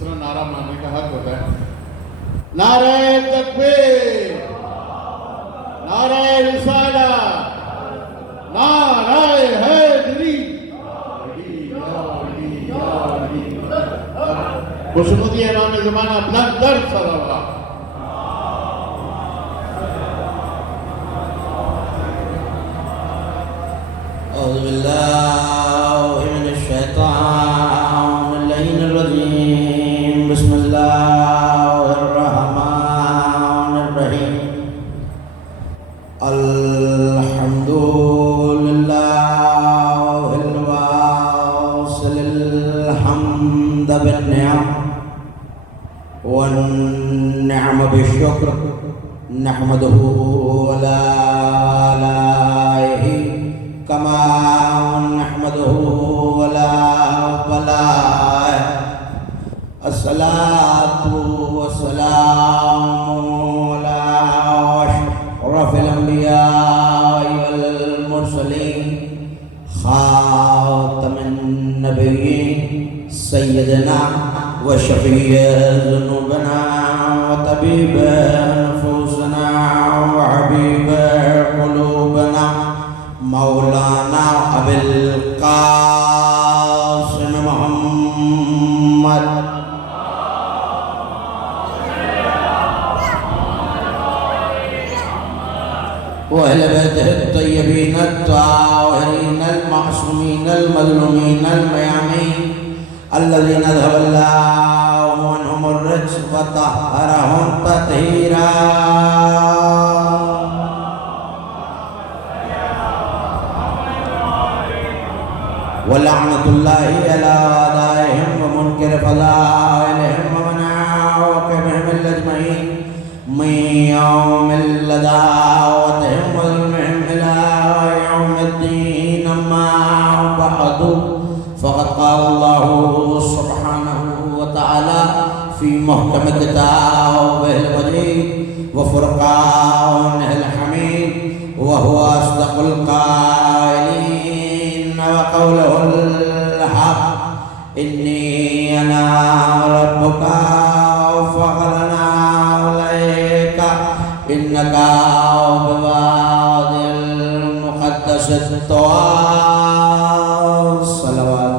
طرح نعرہ ماننے کا حق ہوتا ہے. نعرہ تکبیر، نعرہ رسالت، نعرہ حیدری. خوشنودی امام زمانہ بلند در صلوات. أعوذ بالله من الشيطان اللعين الرجيم. بسم الله الرحمن الرحيم. الحمد لله الواصل الحمد بالنعم والنعم بالشكر نحمده ولا آلائه كما نحمده ولا بلائه. الصلاة والسلام على أشرف الأنبياء والمرسلين خاتم النبيين سيدنا وشفيع ذنوبنا وطبيب نفوسنا وحبيب قلوبنا مولانا ابو القاسم محمد وأهل بيته الطيبين الطاهرين المعصومين المظلومين الميامين الذين ذهب الله عنهم الرجس وطهرهم تطهيرا. ولعنة الله على أعدائهم ومنكر فضائلهم ومن عاقبهم الأجمعين من يوم العداوتهم وظلمهم إلى يوم الدين. أما بعد فقد قال الله سبحانه وتعالى في محكم كتابه المجيد وفرقانه الحميد وهو أصدق القائلين وقوله الحق إني أنا ربك فاغفر عليك إنك بوادي المقدس طوى. صلوات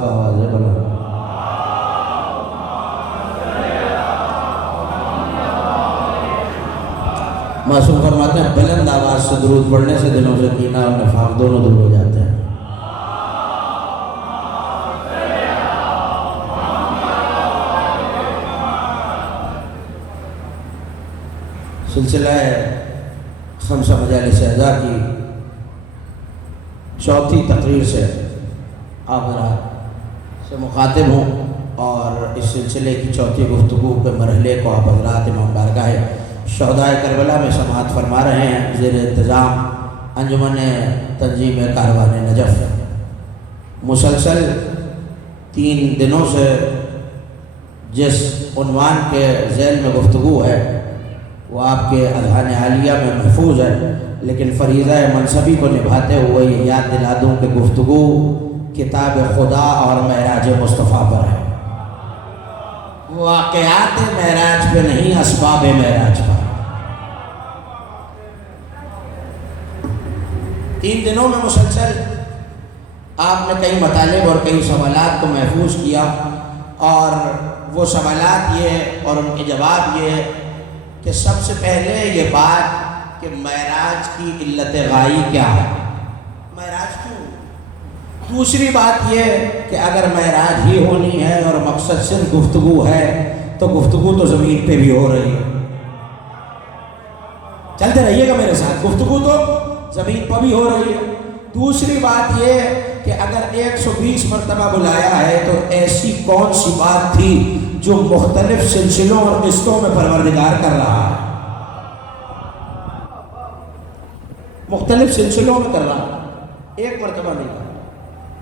معصوم فرماتے ہیں بلند آواز سے درود پڑھنے سے دلوں سے کینہ اور نفاق دونوں دور ہو جاتے ہیں. سلسلہ خمسہ مجالس اعزا کی چوتھی تقریر سے آپ حضرات سے مخاطب ہوں اور اس سلسلے کی چوتھی گفتگو کے مرحلے کو آپ حضرات امام بارگاہ شہدائے کربلا میں سماعت فرما رہے ہیں زیر انتظام انجمن تنظیم کاروان نجف. مسلسل 3 دنوں سے جس عنوان کے ذیل میں گفتگو ہے وہ آپ کے اذہان عالیہ میں محفوظ ہے، لیکن فریضہ منصبی کو نبھاتے ہوئے یہ یاد دلا دوں کہ گفتگو کتاب خدا اور معراج مصطفیٰ پر ہے. واقعات معراج پہ نہیں، اسباب معراج پر. 3 دنوں میں مسلسل آپ نے کئی مطالب اور کئی سوالات کو محفوظ کیا، اور وہ سوالات یہ اور ان کے جواب یہ کہ سب سے پہلے یہ بات کہ معراج کی علت غائی کیا ہے، معراج کیوں. دوسری بات یہ کہ اگر معراج ہی ہونی ہے اور مقصد صرف گفتگو ہے تو گفتگو تو زمین پہ بھی ہو رہی ہے. چلتے رہیے گا میرے ساتھ، گفتگو تو زمین پر بھی ہو رہی ہے. دوسری بات یہ کہ اگر 120 مرتبہ بلایا ہے تو ایسی کون سی بات تھی جو مختلف سلسلوں اور قسطوں میں پروردگار کر رہا ہے، مختلف سلسلوں میں کر رہا ہے، ایک مرتبہ نہیں.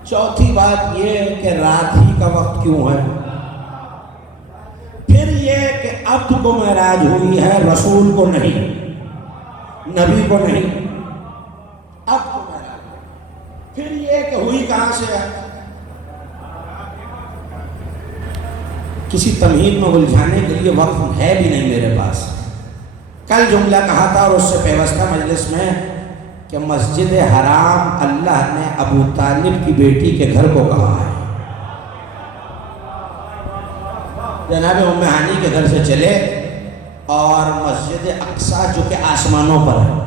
چوتھی بات یہ کہ رات ہی کا وقت کیوں ہے. پھر یہ کہ عبد کو معراج ہوئی ہے، رسول کو نہیں، نبی کو نہیں، عبد کو معراج. پھر یہ کہ ہوئی کہاں سے ہے. کسی تمہید میں الجھانے کے لیے وقت ہے بھی نہیں میرے پاس. کل جملہ کہا تھا اور اس سے پیوستہ مجلس میں کہ مسجد حرام اللہ نے ابو طالب کی بیٹی کے گھر کو کہا ہے. جناب ام ہانی کے گھر سے چلے اور مسجد اقصیٰ جو کہ آسمانوں پر ہے،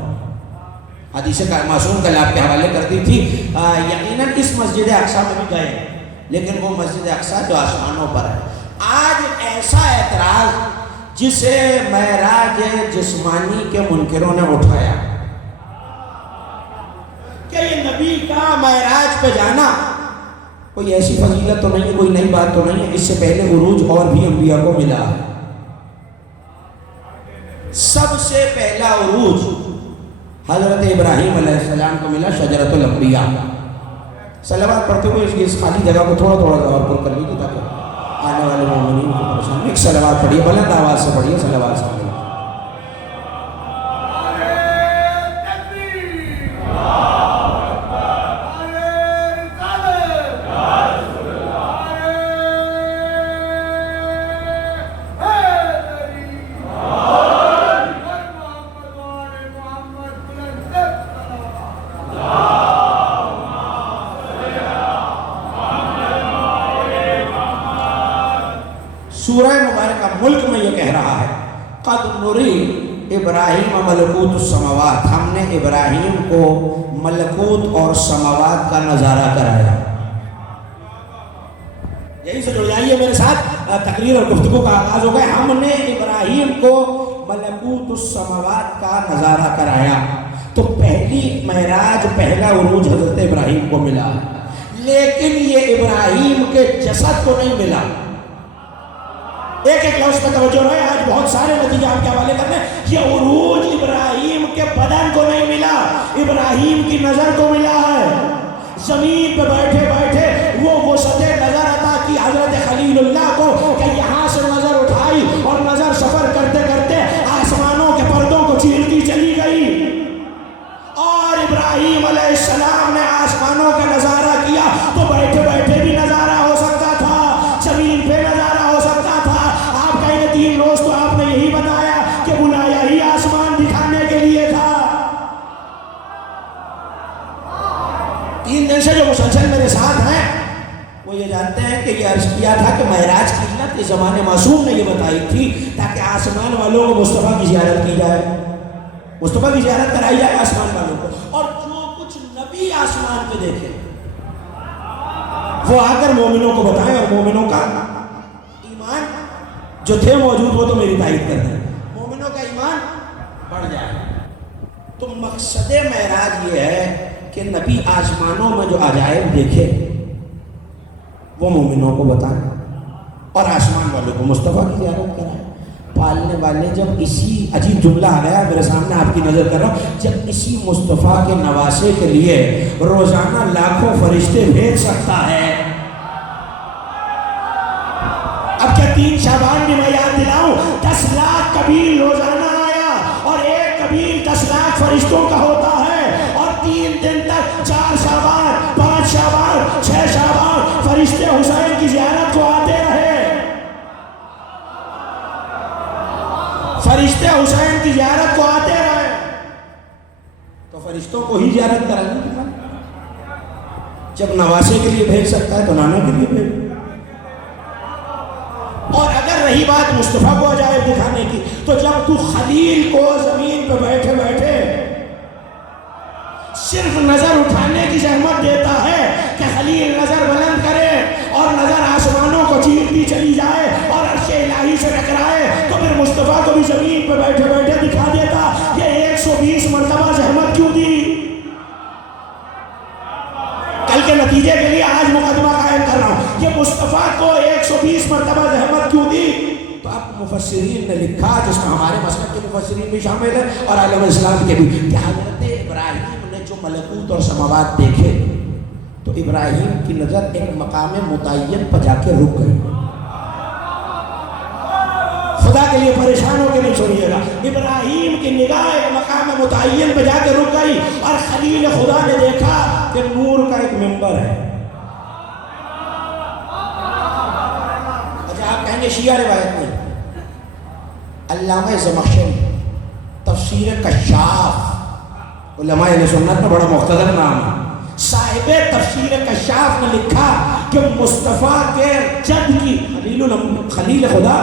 حدیث معصوم کل آپ کے حوالے کر دی تھی، یقیناً اس مسجد اقصیٰ میں بھی گئے لیکن وہ مسجد اقصیٰ جو آسمانوں پر ہے. آج ایسا اعتراض جسے معراج جسمانی کے منکروں نے اٹھایا کہ یہ نبی کا معراج پہ جانا کوئی ایسی فضیلت تو نہیں ہے، کوئی نئی بات تو نہیں ہے، اس سے پہلے عروج اور بھی انبیاء کو ملا ہے. سب سے پہلا عروج حضرت ابراہیم علیہ السلام کو ملا شجرۃ الانبیاء. صلوات پڑھتے ہوئے اس خالی جگہ کو تھوڑا تھوڑا اور پر کر لیجیے تاکہ آنے والے مومنین کو پریشان. ایک صلوات پڑھیے، بلند آواز سے پڑھیے صلوات سے. سورہ مبارکہ ملک میں یہ کہہ رہا ہے قد نری ابراہیم ملکوت السماوات، ہم نے ابراہیم کو ملکوت اور سماوات کا نظارہ کرایا. یہی سے جڑ جائیے میرے ساتھ، تقریر اور گفتگو کا آغاز ہو گیا. ہم نے ابراہیم کو ملکوت السماوات کا نظارہ کرایا. تو پہلی معراج، پہلا عروج حضرت ابراہیم کو ملا، لیکن یہ ابراہیم کے جسد کو نہیں ملا. ایک ایک لفظ پہ توجہ رہے، آج بہت سارے نتیجے آپ کے حوالے کرنے. یہ عروج ابراہیم کے بدن کو نہیں ملا، ابراہیم کی نظر کو ملا ہے. زمین پہ بیٹھے بیٹھے وہ وسعت نظر عطا کی حضرت خلیل اللہ کو کہ یہاں سے نظر اٹھائی اور نظر سفر کرتے کرتے آسمانوں کے پردوں کو چیرتی چلی گئی. اور ابراہیم علیہ السلام نے آسمانوں کا نظارہ کیا تو بیٹھے بیٹھے بھی نظارہ ہو سکتا تھا، زمین پہ نظارہ ہو سکتا تھا. آپ کہیں 3 روز تو آپ نے یہی بتایا کہ بلایا ہی آسمان دکھانے کے لیے تھا. 3 دن سے جو مسلسل میرے ساتھ ہیں وہ یہ جانتے ہیں کہ یہ عرض کیا تھا کہ معراج کی علت اس زمانے معصوم نے یہ بتائی تھی تاکہ آسمان والوں کو مصطفیٰ کی زیارت کی جائے، مصطفیٰ کی زیارت کرائی جائے آسمان والوں کو. اور جو کچھ نبی آسمان پہ دیکھے وہ آ کر مومنوں کو بتائیں، اور مومنوں کا ایمان جو تھے موجود وہ تو میری تائید کرتے ہیں، مومنوں کا ایمان بڑھ جائے. تو مقصد معراج یہ ہے کہ نبی آسمانوں میں جو عجائب دیکھے وہ مومنوں کو بتائیں اور آسمان والوں کو مصطفیٰ کی زیارت کرائیں. پالنے والے جب اسی عجیب جملہ آ گیا میرے سامنے آپ کی نظر کر رہا ہوں، جب اسی مصطفیٰ کے نواسے کے لیے روزانہ لاکھوں فرشتے بھیج سکتا ہے. اب کیا 3 شعبان بھی میں یاد دلاؤں، 10 لاکھ قبیل روزانہ آیا اور ایک قبیل 10 لاکھ فرشتوں کا ہوتا ہے. اور 3 دن تک 4 شعبان 5 شعبان 6 شعبان فرشتے حسین کی زیارت کو آتے رہے. فرشتے حسین کی زیارت کو آتے رہے تو فرشتوں کو ہی زیارت کرانی تھی. جب نواسے کے لیے بھیج سکتا ہے تو نانا کے لیے بھیج. اور اگر رہی بات مصطفیٰ کو عجائب دکھانے کی تو جب تو خلیل کو زمین پہ بیٹھے بیٹھے صرف نظر اٹھانے کی زحمت دیتا ہے کہ خلیل نظر بلند کرے اور نظر آسمانوں کو چیرتی چلی جائے اور عرش الہی سے ٹکرائے، تو پھر مصطفیٰ کو بھی زمین پہ بیٹھے بیٹھے دکھا دیتا. یہ 120 مرتبہ زحمت کیوں دی؟ کل کے نتیجے کے لیے آج مقدمہ قائم کر رہا ہوں. یہ مصطفیٰ کو 120 مرتبہ زحمت کیوں دی؟ تو اب مفسرین نے لکھا، جس میں ہمارے مسلک کے مفسرین بھی شامل ہیں اور عالم اسلام کے بھی، کہ حضرت ابراہیم نے جو ملکوت اور سماوات دیکھے تو ابراہیم کی نظر ایک مقام متعین پہ جا کے رک گئی. خدا کے لیے پریشان ہو کے نہیں چھوڑیے گا. ابراہیم کی نگاہ ایک مقام متعین پہ جا کے رک گئی اور خلیل خدا نے دیکھا کہ نور کا ایک منبر ہے. اچھا آپ کہیں کہیں گے شیعہ روایت نہیں. علامہ زمخشری تفسیر کشاف، علماء اہل سنت میں بڑا مختصر نام ہے، صاحب تفسیر کشاف نے لکھا کہ مصطفیٰ کے جد کی خلیل خدا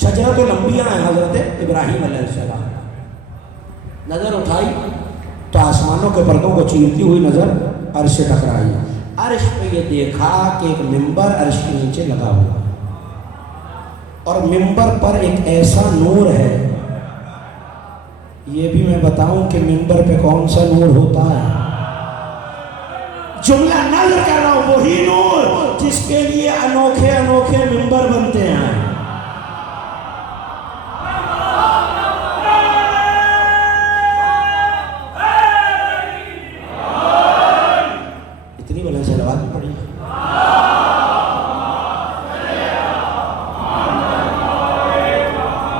شجرۃ الانبیاء ہیں حضرت ابراہیم علیہ السلام. نظر اٹھائی تو آسمانوں کے پردوں کو چیرتی ہوئی نظر عرش سے ٹکرائی. عرش پہ یہ دیکھا کہ ایک ممبر عرش کے نیچے لگا ہوا اور ممبر پر ایک ایسا نور ہے. یہ بھی میں بتاؤں کہ ممبر پہ کون سا نور ہوتا ہے؟ جملہ نظر کر رہا ہوں، وہی نور جس کے لیے انوکھے انوکھے ممبر بنتے ہیں. اتنی بلند صلوات بھی پڑھی.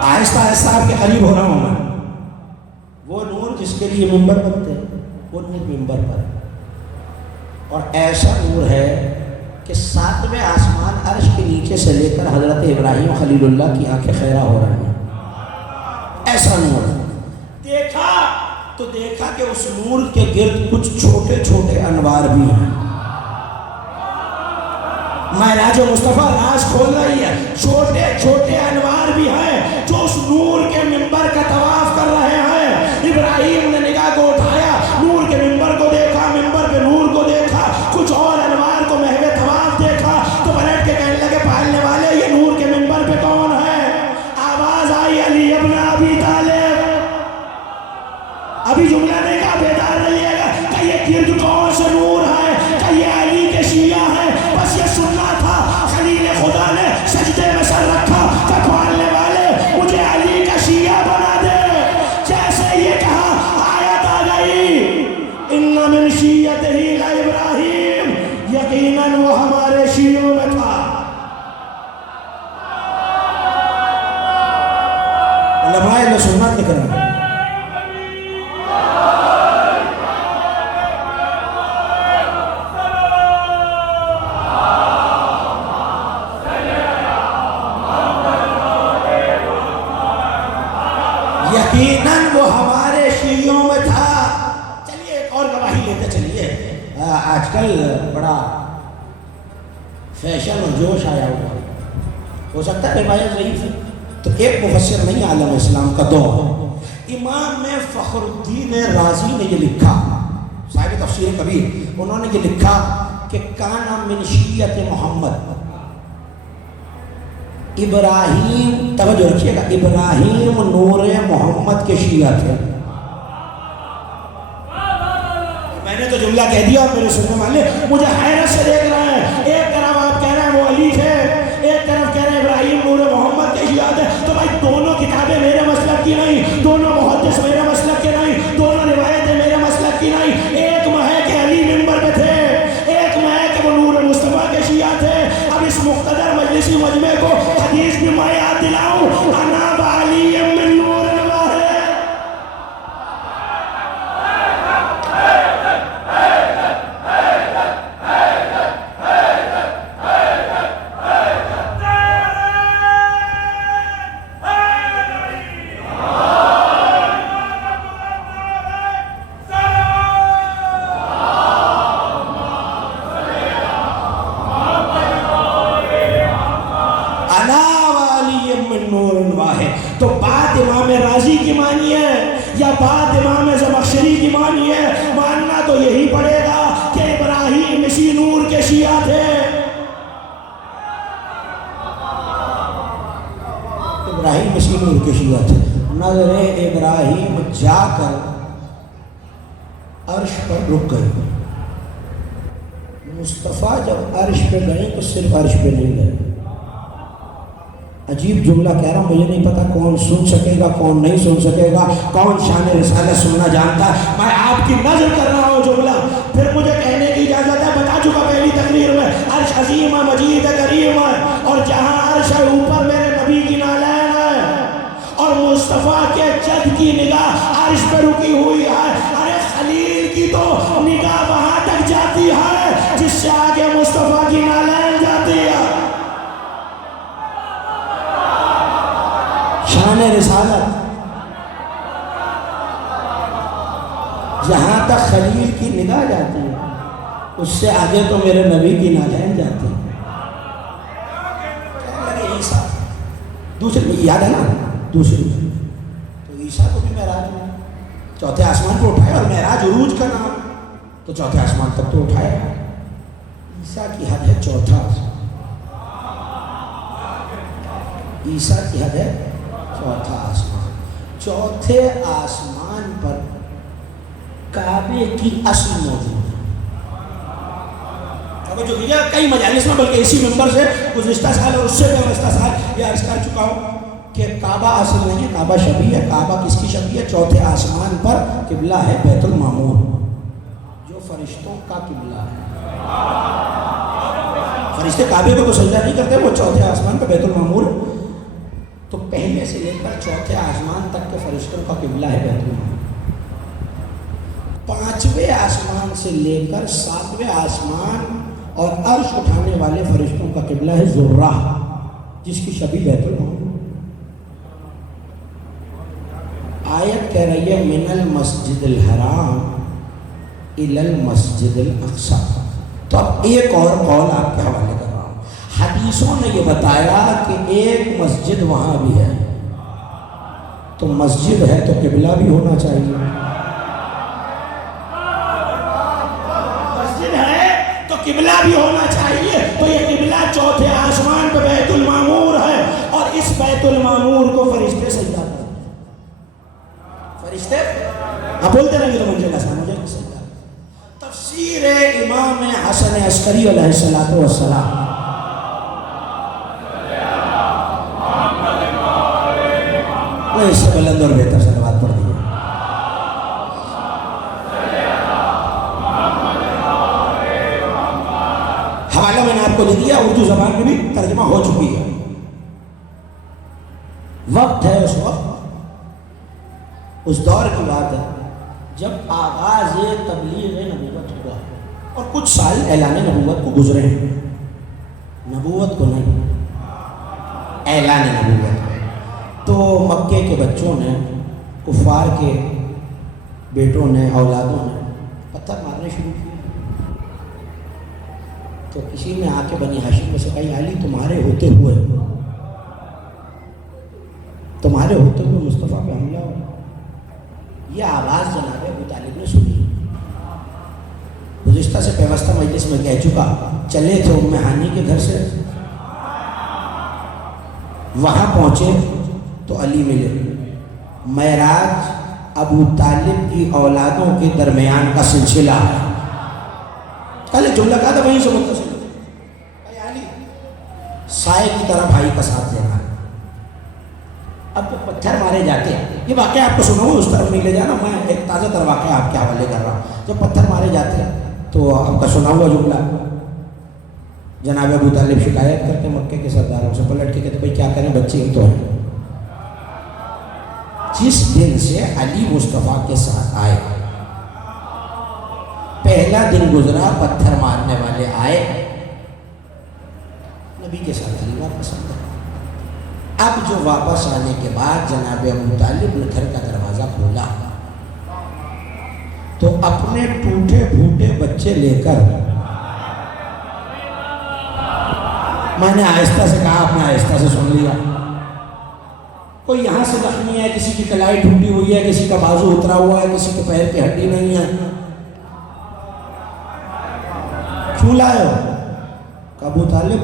آہستہ آہستہ آپ کے قریب ہو رہا ہوں میں. وہ نور جس کے لیے ممبر بنتے ہیں وہ نور ممبر پر ہے، اور ایسا نور ہے کہ 7ویں آسمان عرش کے نیچے سے لے کر حضرت ابراہیم خلیل اللہ کی آنکھیں خیرہ ہو رہی ہیں. ایسا نور دیکھا تو دیکھا کہ اس نور کے گرد کچھ چھوٹے چھوٹے انوار بھی ہیں. معراج مصطفیٰ راز کھول رہی ہے، چھوٹے چھوٹے انوار بھی ہیں جو اس نور کے ممبر کا طواف کر رہے ہیں. ابراہیم نے نگاہ کو اٹھایا، نور کے ممبر کو دیکھا، ممبر پہ نور کو دیکھا، کچھ اور انوار کو محو طواف دیکھا تو پلٹ کے کہنے لگے پالنے والے یہ نور کے ممبر پہ کون ہے؟ آواز آئی علی ابن ابی طالب. ابھی جملہ نہیں کہا، بیدار رہیے گا کہ یہ گرد کون سے نور ہے، کہ یہ علی کے شیعہ ہیں. بس یہ سننا تھا. خلیل خدا نے سجدے میں سر رکھا کہ پالنے والے مجھے علی کا شیعہ بنا دے. جیسے یہ کہا آیت آ گئی، ان من شیعتہ لابراہیم، یقیناً وہ ہمارے شیعوں میں تھا. علماء اہل سنت لکھ رہے ہیں یقیناً وہ ہمارے شیعوں میں تھا. چلیے ایک اور گواہی لیتے چلیے. آج کل بڑا فیشن اور جوش آیا ہوا، ہو سکتا ہے روایت ضعیف ہے تو ایک مفسر نہیں عالم اسلام کا دو. امام میں فخر الدین رازی نے یہ لکھا، صاحب تفسیر کبیر، انہوں نے یہ لکھا کہ کانا من شیعت محمد، ابراہیم، توجہ رکھیے گا، ابراہیم نور محمد کے شیعہ تھے. میں نے تو جملہ کہہ دیا اور میرے سننے والے مجھے حیرت سے دیکھ رہے ہیں. ایک طرف آپ کہہ رہے ہیں وہ علی تھے، ایک طرف کہہ رہے ہیں ابراہیم نور محمد کے شیعہ تھے. تو بھائی دونوں کتابیں میرے مسلک کی نہیں، دونوں محدث میرے مسلک کے نہیں، دونوں روایتیں میرے مسلک کی نہیں. ایک میں ہے کہ علی ممبر پہ تھے، ایک میں ہے کہ وہ نور مصطفیٰ کے شیعہ تھے. اب اس مقتدر مجلسی مجمع کو حدیث بھی میں یاد دلاؤں، انا بعلی من نور الواحد. تو بات امام راضی کی مانی ہے یا بات امام زمخشری کی مانی ہے؟ ماننا تو یہی پڑے گا کہ ابراہیم اسی نور کے شیعہ تھے. ابراہیم اسی نور کے شیعہ تھے. نظر ابراہیم جا کر عرش پر رک گئے. مصطفیٰ جب عرش پہ گئے تو صرف عرش پہ نہیں گئے. عجیب جملہ کہہ رہا ہوں، مجھے نہیں پتا کون سن سکے گا کون نہیں سن سکے گا، کون شان رسالت سننا جانتا ہے. میں آپ کی نظر کر رہا ہوں جملہ، پھر مجھے کہنے کی اجازت ہے. بتا چکا پہلی تقریر میں، عرش عظیم ہے، مجید ہے، کریم ہے، اور جہاں عرش ہے اوپر میرے نبی کی نالین ہے اور مصطفیٰ کے جد کی نگاہ عرش پہ رکی ہوئی ہے. ارے خلیل کی تو نگاہ وہاں تک جاتی ہے جس سے آگے مصطفیٰ کی نالین جاتی ہے. رسالت، جہاں تک خلیل کی نگاہ جاتی ہے اس سے آگے تو میرے نبی کی نالین جاتی ہے۔ لگے عیسیٰ دوسرے میں یاد ہے نا، دوسری تو عیسیٰ کو بھی معراج میں چوتھے آسمان پر اٹھایا، اور معراج عروج کا نام تو چوتھے آسمان تک تو اٹھایا۔ عیسیٰ کی حد ہے چوتھا آسمان، عیسیٰ کی حد ہے چوتھا آسمان۔ چوتھے آسمان پر کعبے کی اصل موجود ہے۔ جو کئی مجالس میں بلکہ اسی ممبر سے گزشتہ سال اور اس سے گزشتہ سال یہ عرض کر چکا ہوں کہ کعبہ اصل نہیں ہے، کعبہ شبیہ ہے۔ کعبہ کس کی شبیہ ہے؟ چوتھے آسمان پر قبلہ ہے بیت المعمور، جو فرشتوں کا قبلہ ہے۔ فرشتے کعبے کو تو سجدہ نہیں کرتے، وہ چوتھے آسمان پر بیت المعمور، تو پہلے سے لے کر چوتھے آسمان تک کے فرشتوں کا قبلہ ہے بیت المعمور۔ پانچویں آسمان سے لے کر ساتویں آسمان اور عرش اٹھانے والے فرشتوں کا قبلہ ہے ذرہ، جس کی شبیہ بیت المعمور۔ آیت کہہ رہی ہے من المسجد الحرام الی المسجد الاقصی۔ تو اب ایک اور قول آپ کے حوالے کر رہا ہوں۔ حدیثوں نے یہ بتایا کہ ایک مسجد وہاں بھی ہے، تو مسجد ہے تو قبلہ بھی ہونا چاہیے۔ مسجد ہے تو قبلہ بھی ہونا چاہیے، تو یہ قبلہ چوتھے آسمان پہ بیت المعمور ہے، اور اس بیت المعمور کو فرشتے سجدہ کرتے ہیں۔ فرشتے آپ بولتے رہیں گے تو مجھے آسان ہو جائے سجدہ۔ تفسیر امام حسن عسکری علیہ السلام، اس سے بلند اور بہتر صلوات پڑھ دیئے۔ حوالہ میں نے آپ کو دے دیا، اردو زبان میں بھی ترجمہ ہو چکی ہے۔ وقت ہے اس وقت، اس دور کی بات ہے جب آغاز تبلیغ نبوت ہوا، اور کچھ سال اعلان نبوت کو گزرے ہیں، نبوت کو نہیں، اعلان نبوت کو۔ تو مکے کے بچوں نے، کفار کے بیٹوں نے، اولادوں نے پتھر مارنے شروع کیے۔ تو کسی نے آ کے بنی ہاشم میں سے کہا علی تمہارے ہوتے ہوئے مصطفیٰ پہ حملہ ہو۔ یہ آواز جناب ابو طالب نے سنی، گزشتہ سے پیوستہ مجلس میں کہہ چکا، چلے تھے ام ہانی کے گھر سے، وہاں پہنچے تو علی ملے۔ معراج ابو طالب کی اولادوں کے درمیان کا سلسلہ ہے۔ کل ایک جملہ کہا تھا وہیں سے متصل ہے، علی سائے کی طرح بھائی کا ساتھ دینا ہے۔ اب جو پتھر مارے جاتے ہیں، یہ واقعہ آپ کو سنا ہوں، اس طرف نہیں لے جانا، میں ایک تازہ تر واقعہ آپ کے حوالے کر رہا ہوں۔ جب پتھر مارے جاتے ہیں تو آپ کا سنا ہوا جملہ، جناب ابو طالب شکایت کرتے مکے کے سرداروں سے، پلٹ کے کہتے بھائی کیا کریں، بچے ہی تو ہیں۔ جس دن سے علی مصطفیٰ کے ساتھ آئے، پہلا دن گزرا، پتھر مارنے والے آئے، نبی کے ساتھ علی واپس آتا۔ اب جو واپس آنے کے بعد جناب ابو طالب نے گھر کا دروازہ کھولا تو اپنے ٹوٹے پھوٹے بچے لے کر، میں نے آہستہ سے کہا، آپ نے آہستہ سے سن لیا، کوئی یہاں سے زخمی ہے، کسی کی کلائی ٹوٹی ہوئی ہے، کسی کا بازو اترا ہوا ہے، کسی کے پیر کی ہڈی نہیں ہے، کیوں لائے ہو؟ ابو طالب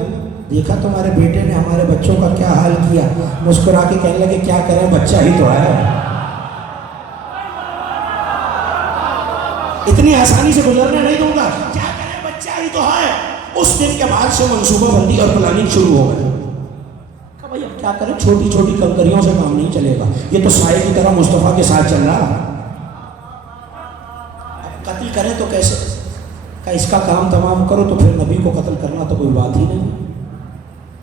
دیکھا تمہارے بیٹے نے ہمارے بچوں کا کیا حال کیا، مسکرا کے کہنے لگے کیا کریں، بچہ ہی تو ہے۔ اتنی آسانی سے گزرنے نہیں دوں گا، کیا کریں، بچہ ہی تو ہے۔ اس دن کے بعد سے منصوبہ بندی اور پلاننگ شروع ہو گئی۔ کہا بھائی اب کیا کریں، چھوٹی چھوٹی کنکریوں سے کام نہیں چلے گا، یہ تو سائے کی طرح مصطفیٰ کے ساتھ چل رہا، اب قتل کریں تو کیسے؟ کہا اس کا کام تمام کرو تو پھر نبی کو قتل کرنا تو کوئی بات ہی نہیں۔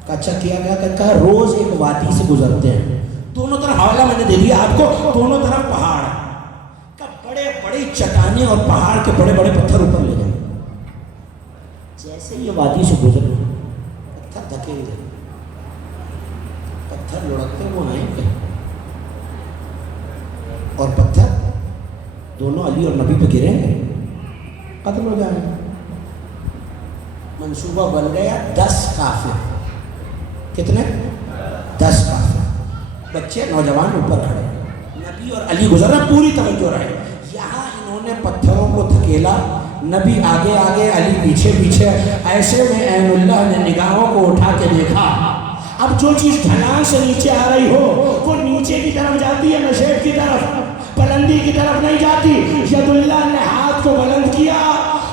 کہا اچھا کیا گیا؟ کہا روز ایک وادی سے گزرتے ہیں، دونوں طرف، حوالہ میں نے دے دیا آپ کو، دونوں طرف پہاڑ، کہا بڑے بڑی چٹانیں اور پہاڑ کے بڑے بڑے پتھر اوپر لے جائیں، جیسے یہ وادی سے گزرے پتھر دھکے ہوئے، پتھر لڑکتے وہ آئیں گے، اور پتھر دونوں علی اور نبی پہ گریں گے، قتل ہو جائیں گے۔ منصوبہ بن گیا 10 کافر، کتنے؟ 10 کافر، بچے نوجوان اوپر کھڑے، نبی اور علی گزر رہا، پوری توجہ رہے۔ یہاں انہوں نے پتھروں کو دھکیلا، نبی آگے آگے علی پیچھے پیچھے، ایسے میں عین اللہ نے نگاہوں کو اٹھا کے دیکھا، اب جو چیز ڈھلان سے نیچے آ رہی ہو وہ نیچے کی طرف جاتی ہے، نشیب کی طرف، بلندی کی طرف نہیں جاتی۔ ید اللہ نے ہاتھ کو بلند کیا،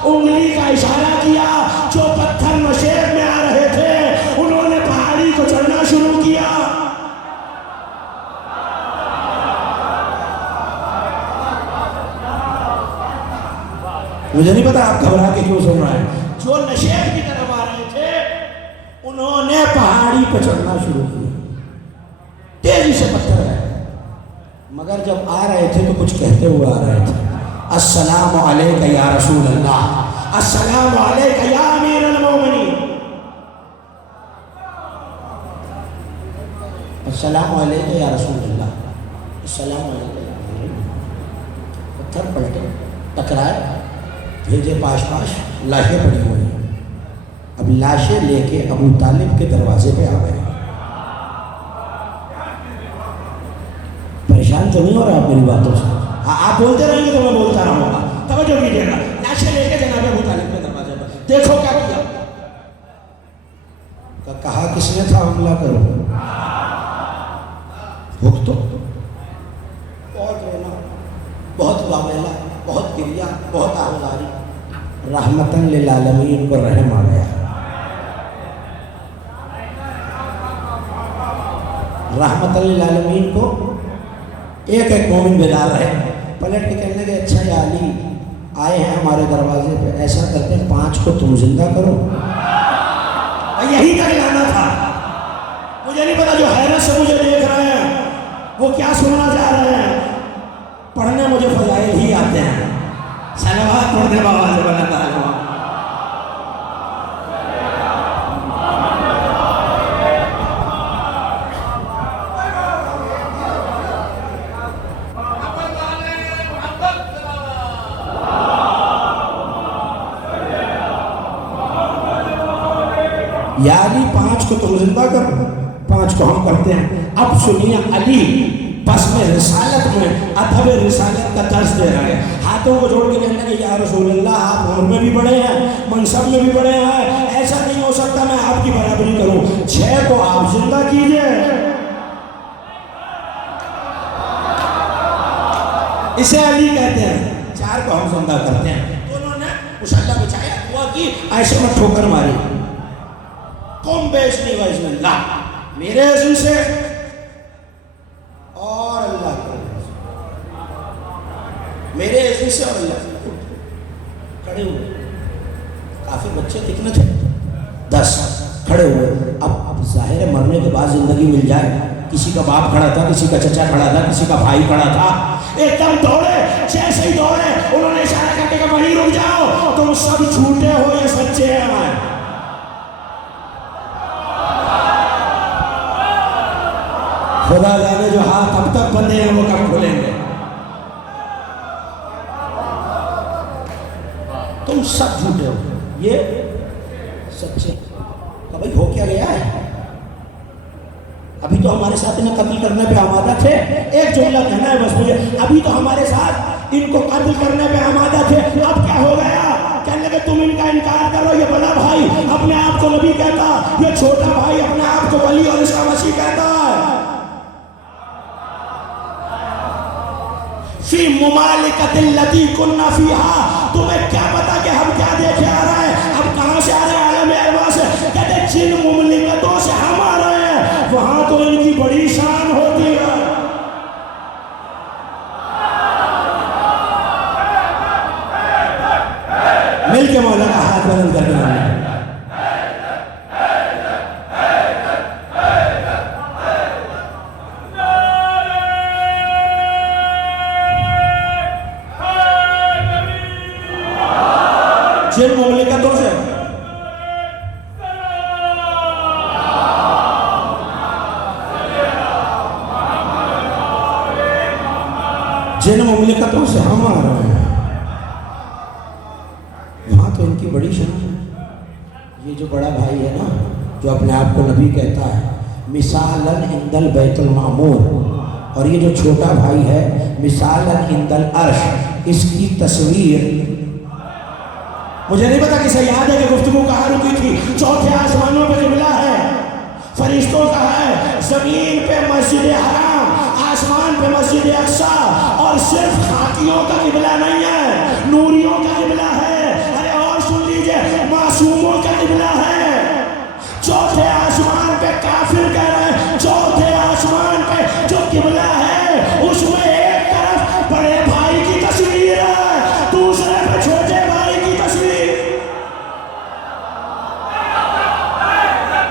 انگلی کا اشارہ کیا، جو پتھر نشیب میں آ رہے تھے انہوں نے پہاڑی کو چڑھنا شروع کیا۔ مجھے نہیں پتا آپ گھبرا کے کیوں سن رہے ہیں، جو نشیب کی طرف آ رہے تھے انہوں نے پہاڑی پہ چڑھنا شروع کیا، تیزی سے پتھر ہے، مگر جب آ رہے تھے تو کچھ کہتے ہوئے آ رہے تھے، السلام علیکہ یا رسول اللہ، السلام علیکہ یا امیر المومنین، السلام علیکہ یا رسول اللہ، السلام علیکہ یا امیر المومنین۔ پتھر پلٹے، ٹکرائے، بھیجے پاش پاش، لاشیں پڑی ہوئی ہیں، اب لاشیں لے کے ابو طالب کے دروازے پہ آ گئے۔ پریشان تو نہیں ہو رہا آپ میری باتوں سے؟ ہاں آپ بولتے رہیں گے تو میں بولتا رہوں گا، توجہ کیجیے گا۔ لاشیں لے کے جناب ابو طالب کے دروازے پہ، دیکھو کیا کیا، کہا کس نے تھا حملہ کرو، بھوک تو بہت رونا، بہت واویلا، بہت گریا، بہت آہوزاری، رحمتاً للعالمین کو رحم آ گیا، رحمتاً للعالمین کو ایک ایک مومن بیدار رہے، پلٹ کے کہنے لگے اچھا یا علی آئے ہیں ہمارے دروازے پہ، ایسا کرتے ہیں 5 کو تم زندہ کرو۔ یہی کا اعلان تھا، مجھے نہیں پتا جو حیرت سے مجھے دیکھ رہے ہیں وہ کیا سننا چاہ رہے ہیں، پڑھنے مجھے فضائل ہی آتے ہیں، صلوات پڑھنے بابا سے بلند تعالیٰ۔ یا علی 5 کو تم زندہ کرو، 5 کو ہم کرتے ہیں۔ اب سنیے علی بس میں رسالت میں ادب رسالت کا درس دے رہے ہیں، ہاتھوں کو جوڑ کے کہنے لگے یا رسول اللہ آپ عمر میں بھی بڑے ہیں، منصب میں بھی بڑے ہیں، ایسا نہیں ہو سکتا میں آپ کی برابری کروں، 6 کو آپ زندہ کیجئے۔ اسے علی کہتے ہیں، 4 کو ہم زندہ کرتے ہیں۔ دونوں نے مصلی بچھایا، دعا کی، ایسے میں ٹھوکر ماری، قم بیشنی و اذن اللہ، میرے اذن سے اور اللہ کے میرے اذن سے اور اللہ کے کھڑے ہوئے، کافی بچے کتنے تھے؟ 10 کھڑے ہوئے۔ اب ظاہر ہے مرنے کے بعد زندگی مل جائے، کسی کا باپ کھڑا تھا، کسی کا چچا کھڑا تھا، کسی کا بھائی کھڑا تھا، ایک دم دوڑے، جیسے ہی دوڑے انہوں نے اشارہ کر کے کہا وہیں رک جاؤ، تم سب جھوٹے ہو یا سچے ہیں۔ خدا جانے جو ہاتھ اب تک بندے ہیں وہ کب کھولیں گے، تم سب جھوٹے ہو، یہ سچے۔ کہ بھائی ہو کیا گیا ہے، ابھی تو ہمارے ساتھ انہیں قتل کرنے پہ آمادہ تھے، ایک جملہ کہنا ہے بس مجھے، ابھی تو ہمارے ساتھ ان کو قتل کرنے پہ آمادہ تھے، اب کیا ہو گیا؟ کہنے لگے تم ان کا انکار کرو، یہ بڑا بھائی اپنے آپ کو نبی کہتا، یہ چھوٹا بھائی اپنے آپ کو ولی اور عیسیٰ مسیح کہتا ہے۔ فی ممالکۃ التی کنا فیہا، تمہیں کیا پتا کہ ہم کیا دیکھے آ رہے ہیں، اب کہاں سے آ رہے ہیں؟ عالم ارواح سے۔ کہتے جن مملکتوں سے ہم آ رہے ہیں وہاں تو ان کی بڑی شان ہوتی ہے۔ مل کے مولا کا ہاتھ بلند کر کے جن مملکتوں سے جن مملکتوں سے ہم آ رہے ہیں وہاں تو ان کی بڑی شان ہے. یہ جو بڑا بھائی ہے نا جو اپنے آپ کو نبی کہتا ہے مثالاً عند البیت المعمور، اور یہ جو چھوٹا بھائی ہے مثالاً عند العرش، اس کی تصویر مجھے نہیں پتا کسے یاد ہے کہ گفتگو کہاں رکی تھی. چوتھے آسمانوں پہ قبلہ ہے، فرشتوں کا ہے، زمین پہ مسجد حرام، آسمان پہ مسجد اقصی، اور صرف خاکیوں کا قبلہ نہیں ہے، نوریوں کا قبلہ ہے. ارے اور سن لیجئے، معصوموں کا قبلہ ہے. چوتھے آسمان پہ کافر کہہ رہے ہیں چوتھے آسمان پہ جو قبلہ ہے اس میں ایک طرف بڑے بھائی کی تصویر ہے، دوسرے پہ چھوٹے بھائی کی تصویر.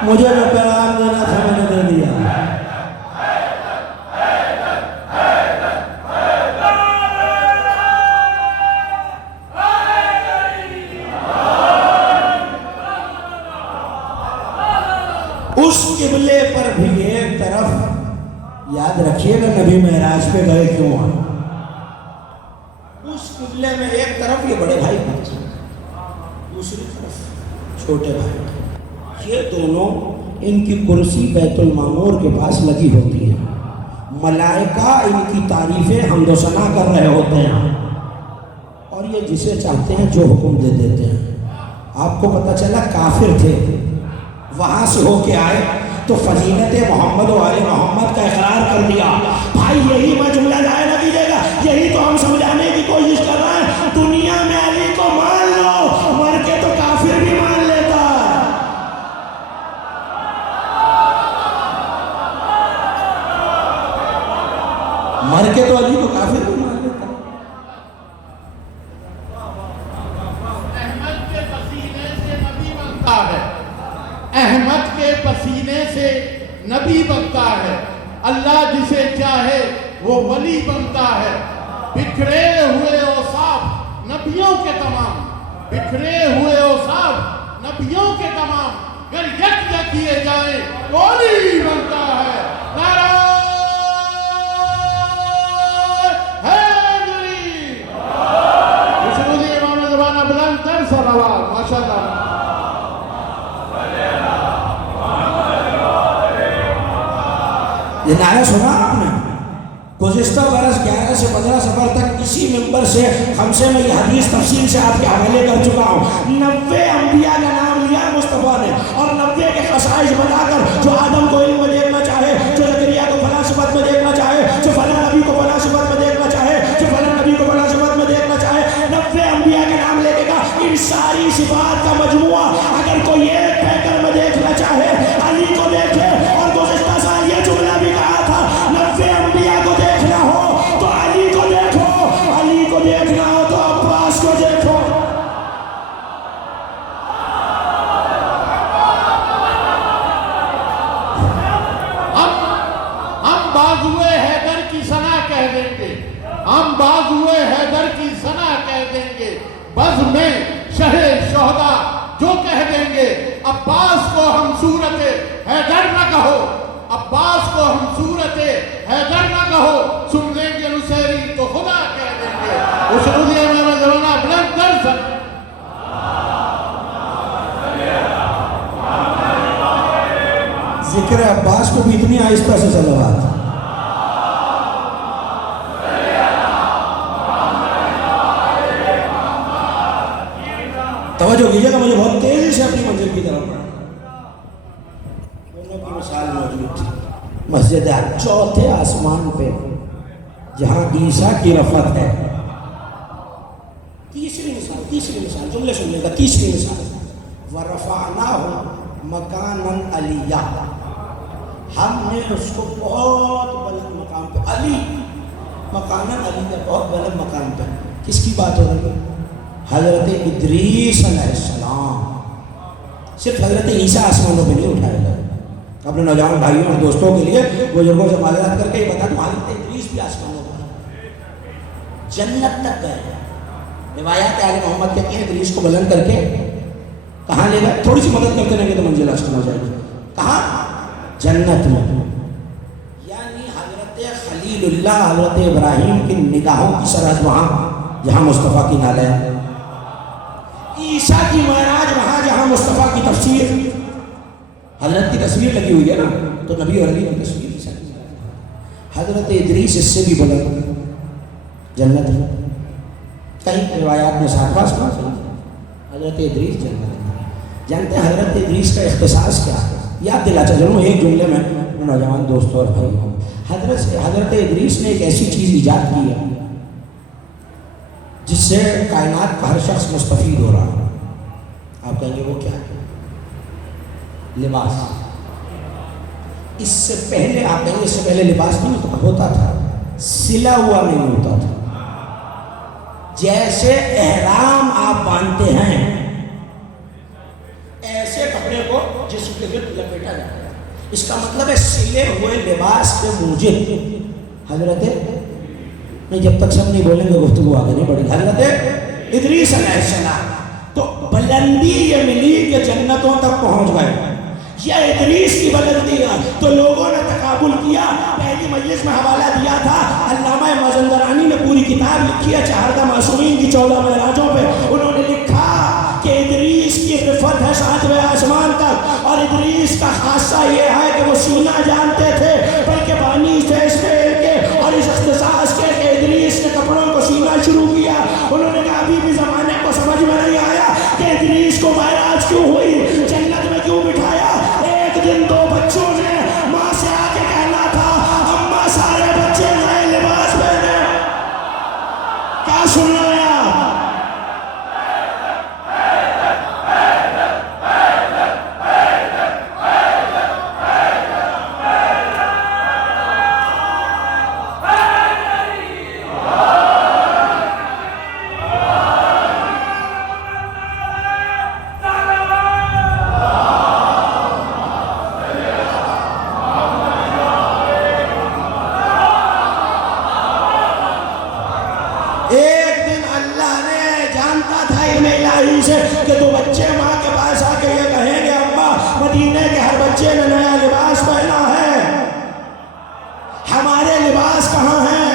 مجھے جو پیغام دینا تھا میں نے دے دیا. اس قبلے پر بھی ایک طرف یاد رکھیے گا نبی معراج پہ گئے کیوں ہیں. اس قبلے میں ایک طرف یہ بڑے بھائی بچے، دوسری طرف چھوٹے بھائی. یہ دونوں ان کی کرسی بیت المعمور کے پاس لگی ہوتی ہے. ملائکہ ان کی تعریفیں حمد و ثنا کر رہے ہوتے ہیں، اور یہ جسے چاہتے ہیں جو حکم دے دیتے ہیں. آپ کو پتہ چلا کافر تھے، وہاں سے ہو کے آئے تو فضیلت محمد و آل محمد کا اقرار کر دیا. بھائی یہی میں جملہ ظاہر نہ کیجیے گا، یہی تو ہم سمجھانے کی کوشش کر رہے ہیں. دنیا میں علی کو مان لو، مر کے تو کافر بھی مان لیتا ہے. مر کے تو علی کو کافر بھی مان لیتا ہے. احمد کے پسینے سے نبی بنتا ہے، احمد کے پسینے سے نبی بنتا ہے. اللہ جسے چاہے وہ ولی بنتا ہے. بکھرے ہوئے اوصاف نبیوں کے تمام، بکھرے ہوئے اوصاف نبیوں کے تمام اگر یک یک کیے جائیں ولی بنتا ہے. نعرہ حیدری، سرود امام زمانہ بلند تر صلوات. ماشاءاللہ. یہ نعرہ سنا آپ نے؟ گزشتہ برس 11 سے 15 سفر تک اسی ممبر سے خمسے میں یہ حدیث تفصیل سے آپ کے حوالے کر چکا ہوں. 90 انبیاء کا نام لیا مصطفیٰ نے، اور 90 کے خصائص بتا کر جو آدم کو علم میں دیکھنا چاہے، جو زکریا کو فلاں صفت میں دیکھنا چاہے، جو فلاں نبی کو فلاں صفت میں دیکھنا چاہے، جو فلاں نبی کو فلاں صفت میں دیکھنا چاہے، 90 انبیاء کے نام لے کے گا. ان ساری صفات کا مجموعہ اگر کوئی ایک پیکر میں دیکھنا چاہے علی کو دیکھے. اور گزشتہ سال یہ جملہ بھی کہا تھا 90 انبیاء کو دیکھنا ہو تو علی کو دیکھو، علی کو دیکھنا ہو تو عباس کو دیکھو. ہم بازوئے حیدر کی ثنا کہہ دیں گے، ہم بازوئے حیدر کی ثنا کہہ دیں گے. بزم میں شہ شہداء جو کہہ دیں گے. عباس کو ہم صورت حیدر نہ کہو، عباس کو ہم صورت حیدر نہ کہو. سن لیں گے نصیری تو خدا کہہ دیں گے. اس سرود امام زمانہ بلند تر صلوات. ذکر عباس کو بھی اتنی آہستہ سے صلوات. توجہ کیجیے گا، مجھے بہت تیزی سے اپنی منزل کی طرف بڑھنا. دونوں کی مثال موجود تھی. مسجد چوتھے آسمان پہ جہاں عیسیٰ کی رفعت ہے. تیسری مثال جملے سنیے گا. تیسری مثال وَرَفَعْنَاهُ مَكَانًا عَلِيًّا، ہم نے اس کو بہت بلند مقام پہ. علی مکاناً علیٰ، بہت بلند مقام پہ. کس کی بات ہو رہی ہے؟ حضرت ادریس علیہ السلام. صرف حضرت عیسیٰ آسمانوں پہ نہیں اٹھائے گئے. اپنے نوجوان بھائیوں اور دوستوں کے لیے بزرگوں سے معذرت کر کے یہ بتا دوں حضرت ادریس بھی آسمانوں پر جنت تک گئے. روایات آل محمد کہتی ہیں ادریس کو بلند کر کے کہاں لے گئے؟ تھوڑی سی مدد کرتے رہیں گے تو منزل آسان ہو جائے گی. کہاں؟ جنت میں. یعنی حضرت خلیل خلیل اللہ حضرت ابراہیم کی نگاہوں کی سرحد وہاں جہاں مصطفیٰ کی نالین، عیسیٰ کی معراج وہاں جہاں مصطفیٰ کی تفسیر، حضرت کی تصویر لگی ہوئی ہے نا، تو نبی اور علی کی تصویر عیسیٰ کی۔ حضرت ادریس اس سے بھی بلند جنت ہے، کئی روایات میں ساتواں آسمان سے حضرت ادریس جنت ہے۔ جانتے ہیں حضرت ادریس کا اختصاص کیا ہے؟ یاد دلاتا چلوں ایک جملے میں نوجوان دوستوں اور بھائیوں، حضرت ادریس نے ایک ایسی چیز ایجاد کی ہے جس سے کائنات کا ہر شخص مستفید ہو رہا ہے۔ آپ کہیں گے وہ کیا ہے؟ لباس۔ اس سے پہلے آپ کہیں گے اس سے پہلے لباس نہیں ہوتا تھا، سلا ہوا نہیں ہوتا تھا۔ جیسے احرام آپ باندھتے ہیں ایسے کپڑے کو جسم کے گرد لپیٹا جاتا ہے، اس کا مطلب ہے سلے ہوئے لباس کے موجب حضرت نہیں، جب تک سب نہیں بولیں گے گفتگو آگے نہیں بڑھے گی، حضرت ادریس علیہ السلام تو بلندی یہ ملی کہ جنتوں تک پہنچ گئے۔ یہ ادریس کی بلندی ہے تو لوگوں نے تقابل کیا۔ پہلی مجلس میں حوالہ دیا تھا، علامہ مازندرانی نے پوری کتاب لکھی ہے 14 معصومین کی 14 معراجوں پہ۔ انہوں نے لکھا کہ ادریس کی رفعت ہے 7ویں آسمان تک، اور ادریس کا خاصہ یہ ہے کہ وہ سینا جانتے تھے، بلکہ بانی تھے اس فعل کے اور اس اختصاص کے کہ ادریس نے کپڑوں کو سینا شروع کیا۔ انہوں نے کہا ابھی بھی زمانے کو سمجھ میں نہیں آیا کہ ادریس کو معراج کیوں ہوئی، جنت میں کیوں بٹھایا۔ ایک دن 2 بچوں نے ماں سے آ کے کہنا تھا اماں سارے بچے نئے لباس پہنے، کیا سننا ہے؟ کہ 2 بچے ماں کے پاس آ کے یہ کہیں گے اماں مدینے کے ہر بچے نے نیا لباس پہنا ہے، ہمارے لباس کہاں ہیں؟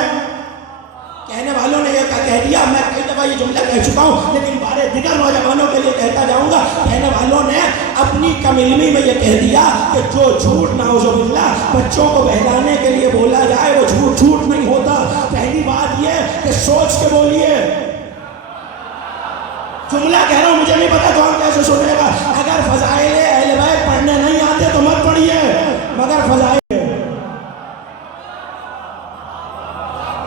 کہنے والوں نے یہ کہہ دیا، میں کئی دفعہ یہ جملہ کہہ چکا ہوں لیکن بارے دیگر نوجوانوں کے لیے کہتا جاؤں گا۔ کہنے والوں نے اپنی کم علمی میں یہ کہہ دیا کہ جو جھوٹ نعوذ باللہ بچوں کو بہلانے کے لیے بولا جائے وہ جھوٹ نہیں ہوتا۔ پہلی بات یہ کہ سوچ کے بولیے، جملہ کہہ رہا ہوں مجھے نہیں پتا کون کیسے سنے گا۔ اگر فضائل اہل بیت پڑھنے نہیں آتے تو مت پڑھیے، مگر فضائل۔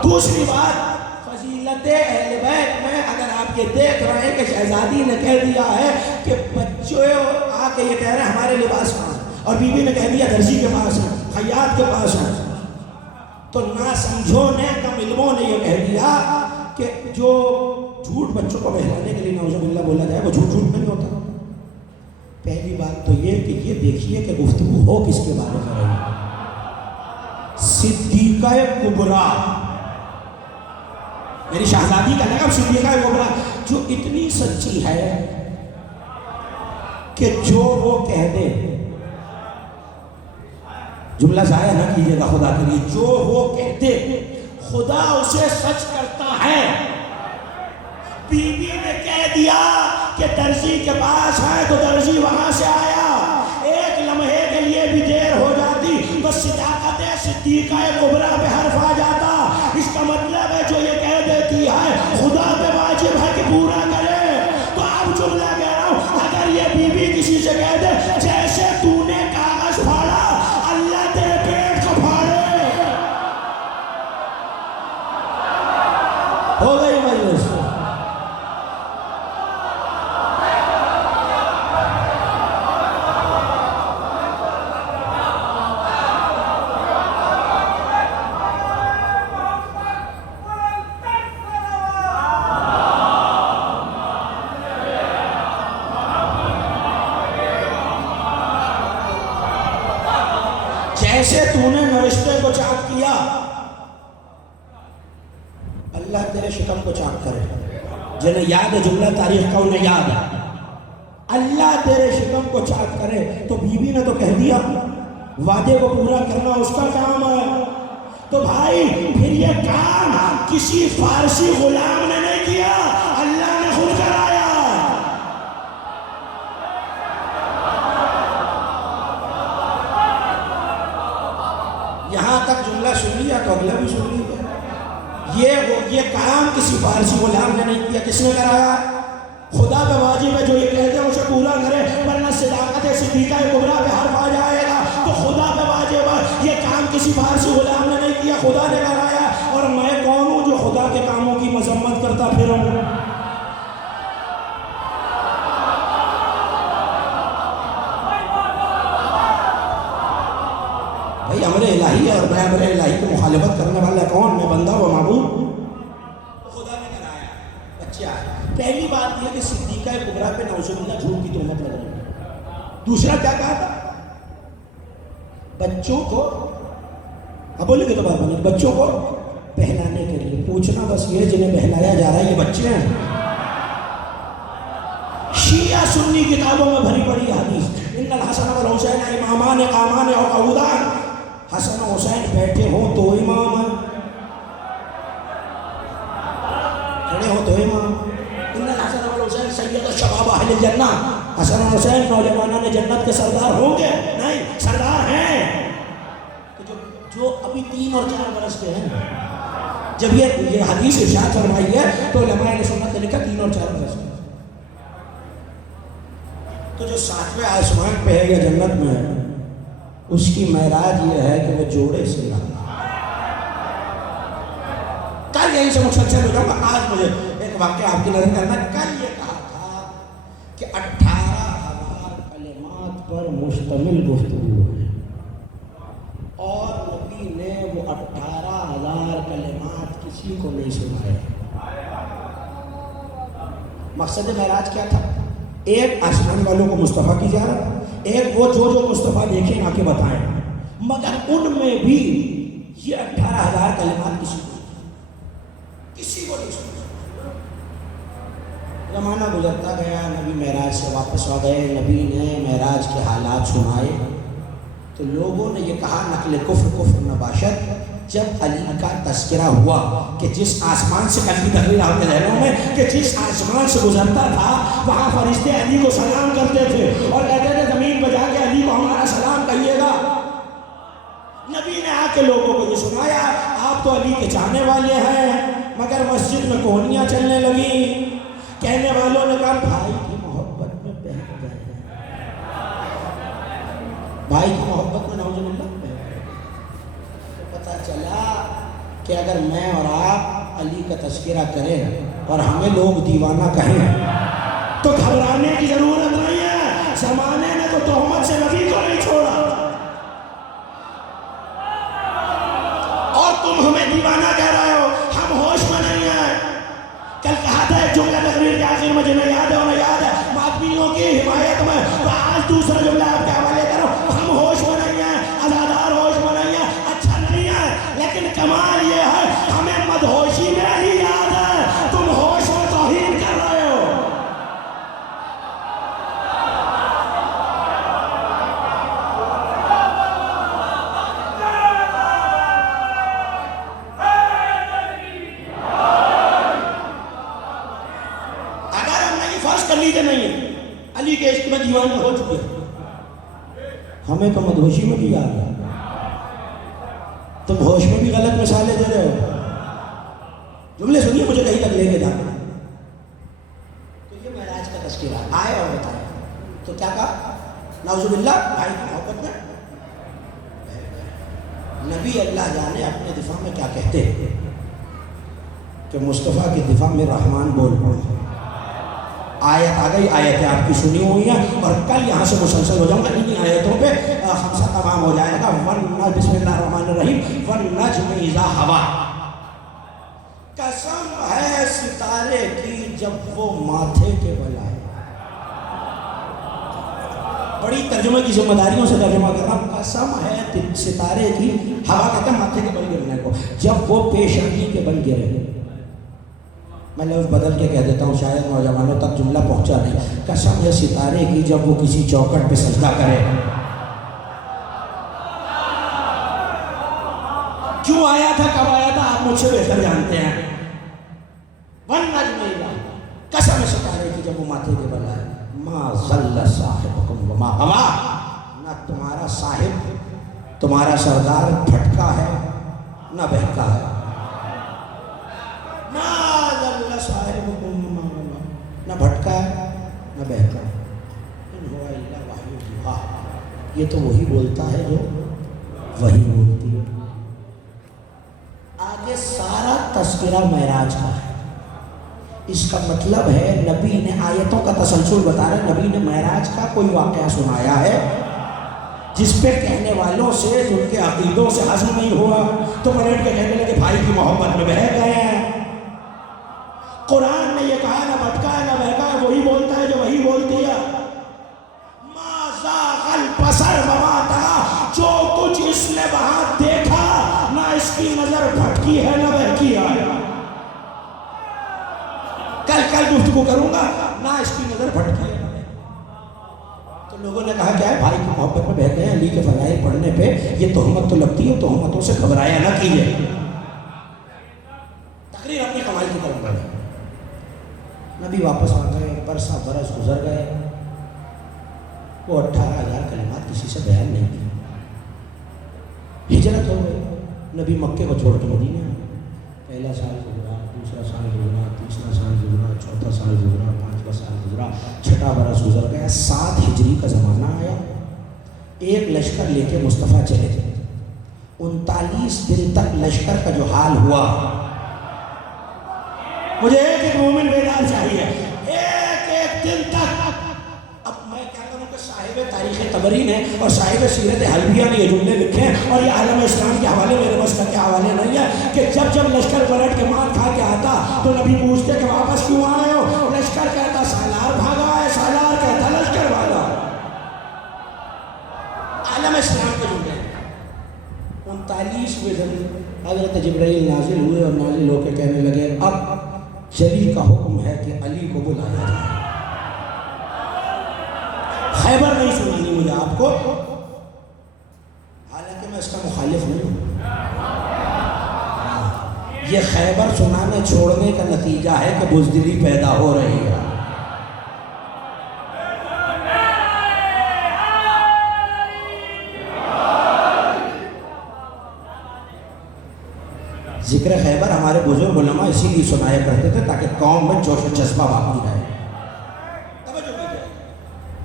دوسری بات، فضیلت اہل بیت میں اگر آپ یہ دیکھ رہے ہیں کہ شہزادی نے کہہ دیا ہے کہ بچوں آ کے یہ کہہ رہے ہیں ہمارے لباس کہاں، اور بی بی نے کہہ دیا درزی کے پاس ہے، خیاط کے پاس ہے، تو نہ سمجھوں نے کم علموں نے یہ کہہ دیا کہ جو جھوٹ بچوں کو بہلانے کے لیے نعوذ باللہ بولا جائے وہ جھوٹ نہیں ہوتا۔ پہلی بات تو یہ کہ یہ دیکھیے کہ گفتگو ہو کس کے بارے میں رہی ہے، صدیقہ کبریٰ، میری شہزادی کا لقب صدیقہ کبریٰ، جو اتنی سچی ہے کہ جو وہ کہہ دے، جملہ ضائع نہ کیجیے گا خدا کے لیے، جو وہ کہتے خدا اسے سچ کرتا ہے۔ بی بی نے کہہ دیا کہ درزی کے پاس ہے تو درزی وہاں سے آیا، ایک لمحے کے لیے بھی دیر ہو جاتی تو صداقت صدیقہ کبریٰ پہ حرف آ جاتا۔ اس کا مطلب ہے جو یہ کہہ دیتی ہے خدا پہ واجب ہے کہ پورا کرے۔ تو اب جملہ کہہ رہا ہوں، اگر یہ بی بی کسی سے کہہ دے جیسے تو نے کاغذ پھاڑا اللہ تیرے پیٹ کو پھاڑے، ہو گئی مجلس۔ جیسے تو نے نوشتے کو چاک کیا اللہ تیرے شکم کو چاک کرے۔ جنہیں یاد ہے جملہ تاریخ کا انہیں یاد ہے، اللہ تیرے شکم کو چاک کرے۔ تو بی بی نے تو کہہ دیا وعدے کو پورا کرنا اس کا کام ہے، تو بھائی پھر یہ کام کسی فارسی غلام نے نہیں کیا، اللہ نے خود کرایا۔ یہاں تک جملہ سن لیا تو اگلا بھی سن لیا۔ یہ کام کسی فارسی غلام نے نہیں کیا، کس نے کرایا؟ خدا پہ واجب ہے جو یہ کہتے ہیں اسے پورا کرے، ورنہ صداقت صدیقہ کبریٰ پہ حرف آ جائے گا۔ تو خدا پہ واجب ہے، یہ کام کسی فارسی غلام نے نہیں کیا، خدا نے کرایا۔ اور میں کون ہوں جو خدا کے کاموں کی مذمت کرتا پھروں؟ بھائی امر الہی ہے اور میں امر الہی کو مخالفت کرنے والا کون؟ میں بندہ و معبود؟ خدا نے کرایا۔ اچھا، پہلی بات یہ کہ صدیقہ کبریٰ پہ نعوذ باللہ جھوٹ کی تہمت لگ رہی ہے۔ دوسرا کیا کہا تھا؟ بچوں کو، اب بولے گے تو بات بنے، بچوں کو بہلانے کے لیے پوچھنا بس یہ جنہیں بہلایا جا رہا ہے یہ بچے ہیں؟ شیعہ سنی کتابوں میں بھری پڑی حدیث، ان الحسن والحسین امامان قامان اور قعودان، حسن و حسین بیٹھے ہوں تو امام ہیں، کھڑے ہوں تو امام۔ ان الحسن والحسین سید الشباب اہل الجنہ، حسن و حسین نوجوانان جنت کے سردار ہوں گے؟ نہیں، سردار ہیں۔ جو ابھی 3 اور 4 برس کے ہیں، جب یہ حدیث ارشاد فرمائی ہے تو علماء اہل سنت نے لکھا 3 اور 4 برس کے۔ تو جو 7ویں آسمان پہ ہے یا جنت میں ہے، اس کی معراج یہ ہے کہ وہ جوڑے سے رہا۔ کل یہیں سے مسلسل ہو جاؤں گا، آج مجھے ایک واقعہ آپ کی نظر کرنا۔ کل یہ کہا تھا کہ 18,000 کلمات پر مشتمل گفتگو ہے، اور نبی نے وہ 18,000 کلمات کسی کو نہیں سنائے۔ مقصد معراج کیا تھا؟ ایک آسمان والوں کو مصطفیٰ کی زیارت، ایک وہ جو مصطفیٰ دیکھیں آ کے بتائیں، مگر ان میں بھی یہ 18,000 کلمات کسی کو نہیں سنا۔ زمانہ گزرتا گیا، نبی معراج سے واپس آ گئے، نبی نے معراج کے حالات سنائے، تو لوگوں نے یہ کہا نقل کفر نباشت۔ جب علی کا تذکرہ ہوا کہ جس آسمان سے، کل کی تقریر آپ کے ذہنوں میں، کہ جس آسمان سے گزرتا تھا وہاں فرشتے علی کو سلام کرتے تھے اور کہتے تھے زمین پہ جا کے علی کو ہمارا سلام کہیے گا۔ نبی نے آ کے لوگوں کو یہ سنایا، آپ تو علی کے چاہنے والے ہیں، مگر مسجد میں کوہنیاں چلنے لگیں۔ کہنے والوں نے کہا بھائی کی محبت میں بہہ گئے، بھائی کی محبت میں نعوذ باللہ بہہ گئے۔ پتہ چلا کہ اگر میں اور آپ علی کا تذکرہ کریں اور ہمیں لوگ دیوانہ کہیں تو گھبرانے کی ضرورت نہیں ہے، زمانے نے تو تہمت سے نبی کو نہیں چھوڑا، اور تم ہمیں دیوانہ کہہ رہے ہو، ہم ہوش میں نہیں ہیں۔ کل کہا تھا ایک جملہ تقریر کے آخر میں، جنہیں یاد ہے انہیں یاد ہے، ماتمیوں کی حمایت میں، تو آج دوسرا جملہ آپ کے حوالے کرو، ہم ہوش میں نہیں ہیں، ازادار ہوش میں نہیں ہیں، اچھا نہیں ہے، لیکن کمال یہ ہے ہمیں مدہوشی میں ہی یاد ہے، تم ہوش میں توہین کر رہے ہو۔ اگر ہم نہیں فرض کر لیتے نہیں ہیں علی کے عشق میں دیوانے ہو چکے، ہمیں تو مدہوشی میں بھی یاد ہے، تم ہوش میں بھی غلط مثالیں دے رہے ہو۔ جملے سنیے، مجھے کہیں تک لے کے جانا۔ تو یہ معراج کا تذکرہ آئے اور بتائے تو کیا کہا؟ نعوذ باللہ بھائی کی محبت میں نبی اللہ جانے اپنے دفاع میں کیا کہتے ہیں کہ مصطفیٰ کے دفاع میں رحمان بول پڑے۔ آیت آ گئی، آیتیں آپ کی سنی ہوئی ہیں، اور کل یہاں سے مسلسل ہو جاؤں گا، انہی آیتوں پہ خمسہ تمام ہو جائے گا۔ بسم اللہ الرحمن الرحیم، والنجم اذا ہوا، قسم ہے ستارے کی جب وہ ماتھے کے بل آئے۔ بڑی ترجمے کی ذمہ داریوں سے ترجمہ کرنا، قسم ہے ستارے کی، ہوا کہتے ہیں ماتھے کے بل گرنے کو، جب وہ پیشانی کے بل گرے۔ میں لفظ بدل کے کہہ دیتا ہوں، شاید نوجوانوں تک جملہ پہنچا نہیں۔ قسم ہے ستارے کی جب وہ کسی چوکٹ پہ سجدہ کرے۔ کیوں آیا مجھ سے بہتر جانتے ہیں. والنجم اذا قسم ستارے کی جب وہ ماتھے کے بل آئے. ما ضل صاحبکم وما غوا، نہ تمہارا صاحب تمہارا سردار بھٹکا ہے نہ بہکا ہے. ما ضل صاحبکم وما غوا، نہ بھٹکا ہے نہ بہکا ہے. ان هو الا وحی یوحی، یہ تو وہی بولتا ہے جو وہی بولتی ہے. آگے سارا تذکرہ معراج کا ہے. اس کا مطلب ہے نبی نے آیتوں کا تسلسل بتا رہے ہیں. نبی نے معراج کا کوئی واقعہ سنایا ہے جس پہ کہنے والوں سے جن کے عقیدوں سے ہضم نہیں ہوا تو پلٹ کے کہنے لگے بھائی کی محبت میں بہہ گئے ہیں. قرآن نے یہ کہا نہ بھٹکا ہے نہ بہکا ہے، وہی بولتا ہے جو وہی بولتی ہے. ما زاغ البصر وما طغى، جو کچھ اس نے وہاں دیکھا نہ اس کی نظر بھٹکی ہے نہ بہکی ہے. کل گفتگو کروں گا نہ اس کی نظر بھٹکی ہے. تو لوگوں نے کہا کیا ہے بھائی کی محبت میں بہتے ہیں، علی کے فضائل پڑھنے پہ یہ تہمت تو لگتی ہے، تہمتوں سے گھبرایا نہ کیجیے. تقریر اپنی کمائی کی طرف بڑھے. نبی واپس آ گئے، برسا برس گزر گئے. وہ 18,000 کلمات کسی سے بیان نہیں کی. ہجرت ہو گئی، نبی مکے کو چھوڑ کے مدینے. پہلا سال گزرا، دوسرا سال گزرا، تیسرا سال گزرا، چوتھا سال گزرا، پانچواں سال گزرا، چھٹا برس گزر گیا. 7 ہجری کا زمانہ آیا. ایک لشکر لے کے مصطفیٰ چلے گئے. 39 دن تک لشکر کا جو حال ہوا، مجھے ایک مومن بیدار چاہیے. ایک دن تک. اب میں کیا کروں کہ صاحب تاریخ طبری نے اور صاحب سیرت حلبیہ نے یہ جملے لکھے ہیں اور یہ عالم اسلام کے حوالے میرے مسلک کے حوالے نہیں ہے کہ جب لشکر پلٹ کے مار کھا کے آتا تو نبی پوچھتے کہ واپس کیوں آئے ہو؟ لشکر کہتا سالار بھاگا ہے، سالار کہتا لشکر بھاگا. عالم اسلام کے جملے. 39ویں دن حضرت جبرائیل نازل ہوئے اور نازل ہو کے کہنے لگے اب جلی کا حکم ہے کہ علی کو بلایا جائے. خیبر نہیں سنانی مجھے آپ کو، حالانکہ میں اس کا مخالف نہیں. یہ خیبر سنانے چھوڑنے کا نتیجہ ہے کہ بزدلی پیدا ہو رہی ہے. ذکر خیبر ہمارے بزرگ علماء اسی لیے سنایا کرتے تھے تاکہ قوم میں جوش و جذبہ باقی رہے.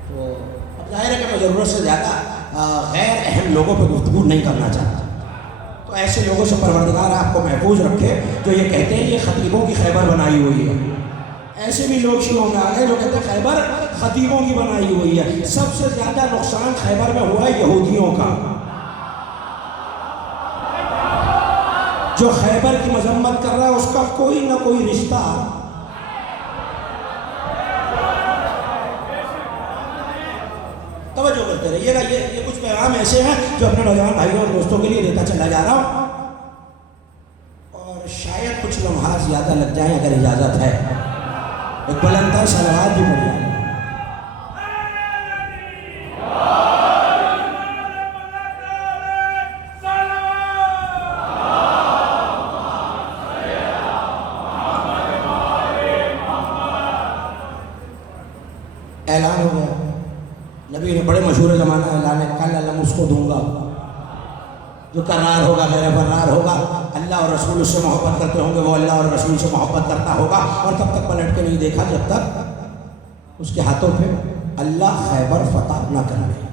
تو اب ظاہر ہے کہ میں ضرورت سے زیادہ غیر اہم لوگوں پہ گفتگو نہیں کرنا چاہتا. تو ایسے لوگوں سے پروردگار آپ کو محفوظ رکھے جو یہ کہتے ہیں یہ خطیبوں کی خیبر بنائی ہوئی ہے. ایسے بھی لوگ شیعوں میں آ گئے جو کہتے ہیں خیبر خطیبوں کی بنائی ہوئی ہے. سب سے زیادہ نقصان خیبر میں ہوا ہے یہودیوں کا. جو خیبر کی مذمت کر رہا ہے اس کا کوئی نہ کوئی رشتہ توجہ کرتے رہیے گا. یہ کچھ پیغام ایسے ہیں جو اپنے نوجوان بھائیوں اور دوستوں کے لیے دیتا چلا جا رہا ہوں اور شاید کچھ لمحات زیادہ لگ جائیں اگر اجازت ہے. ایک بلندر صلوات بھی پڑھ جائے. اعلان ہو گیا. نبی نے بڑے مشہور زمانہ اعلان ہے کل علم اس کو دوں گا جو قرار ہوگا غیر فرار ہوگا. اللہ اور رسول اس سے محبت کرتے ہوں گے، وہ اللہ اور رسول سے محبت کرتا ہوگا اور تب تک پلٹ کے نہیں دیکھا جب تک اس کے ہاتھوں پہ اللہ خیبر فتح نہ کر لے.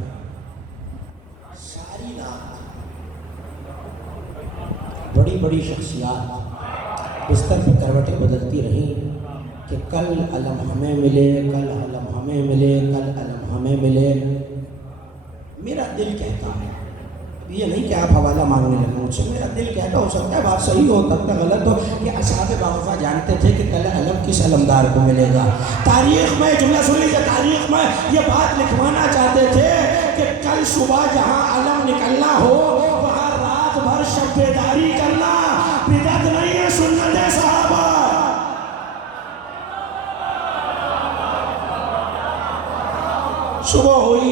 ساری رات بڑی بڑی شخصیات بستر پہ کروٹیں بدلتی رہیں کہ کل علم ہمیں ملے، کل علم ہمیں ملے، کل علم ہمیں ملے. میرا دل کہتا ہے، یہ نہیں کہ آپ حوالہ مانگنے لگے مجھ سے، میرا دل کہتا ہو سکتا ہے بات صحیح ہو تب تک غلط ہو کہ اصحاب باغفہ جانتے تھے کہ کل علم کس علمدار کو ملے گا. تاریخ میں جملہ سن لیجیے، تاریخ میں یہ بات لکھوانا چاہتے تھے کہ کل صبح جہاں علم نکلنا ہو وہاں رات بھر شب بیداری کرنا. بدعت نہیں ہے، سنت ہے صحابہ. صبح ہوئی،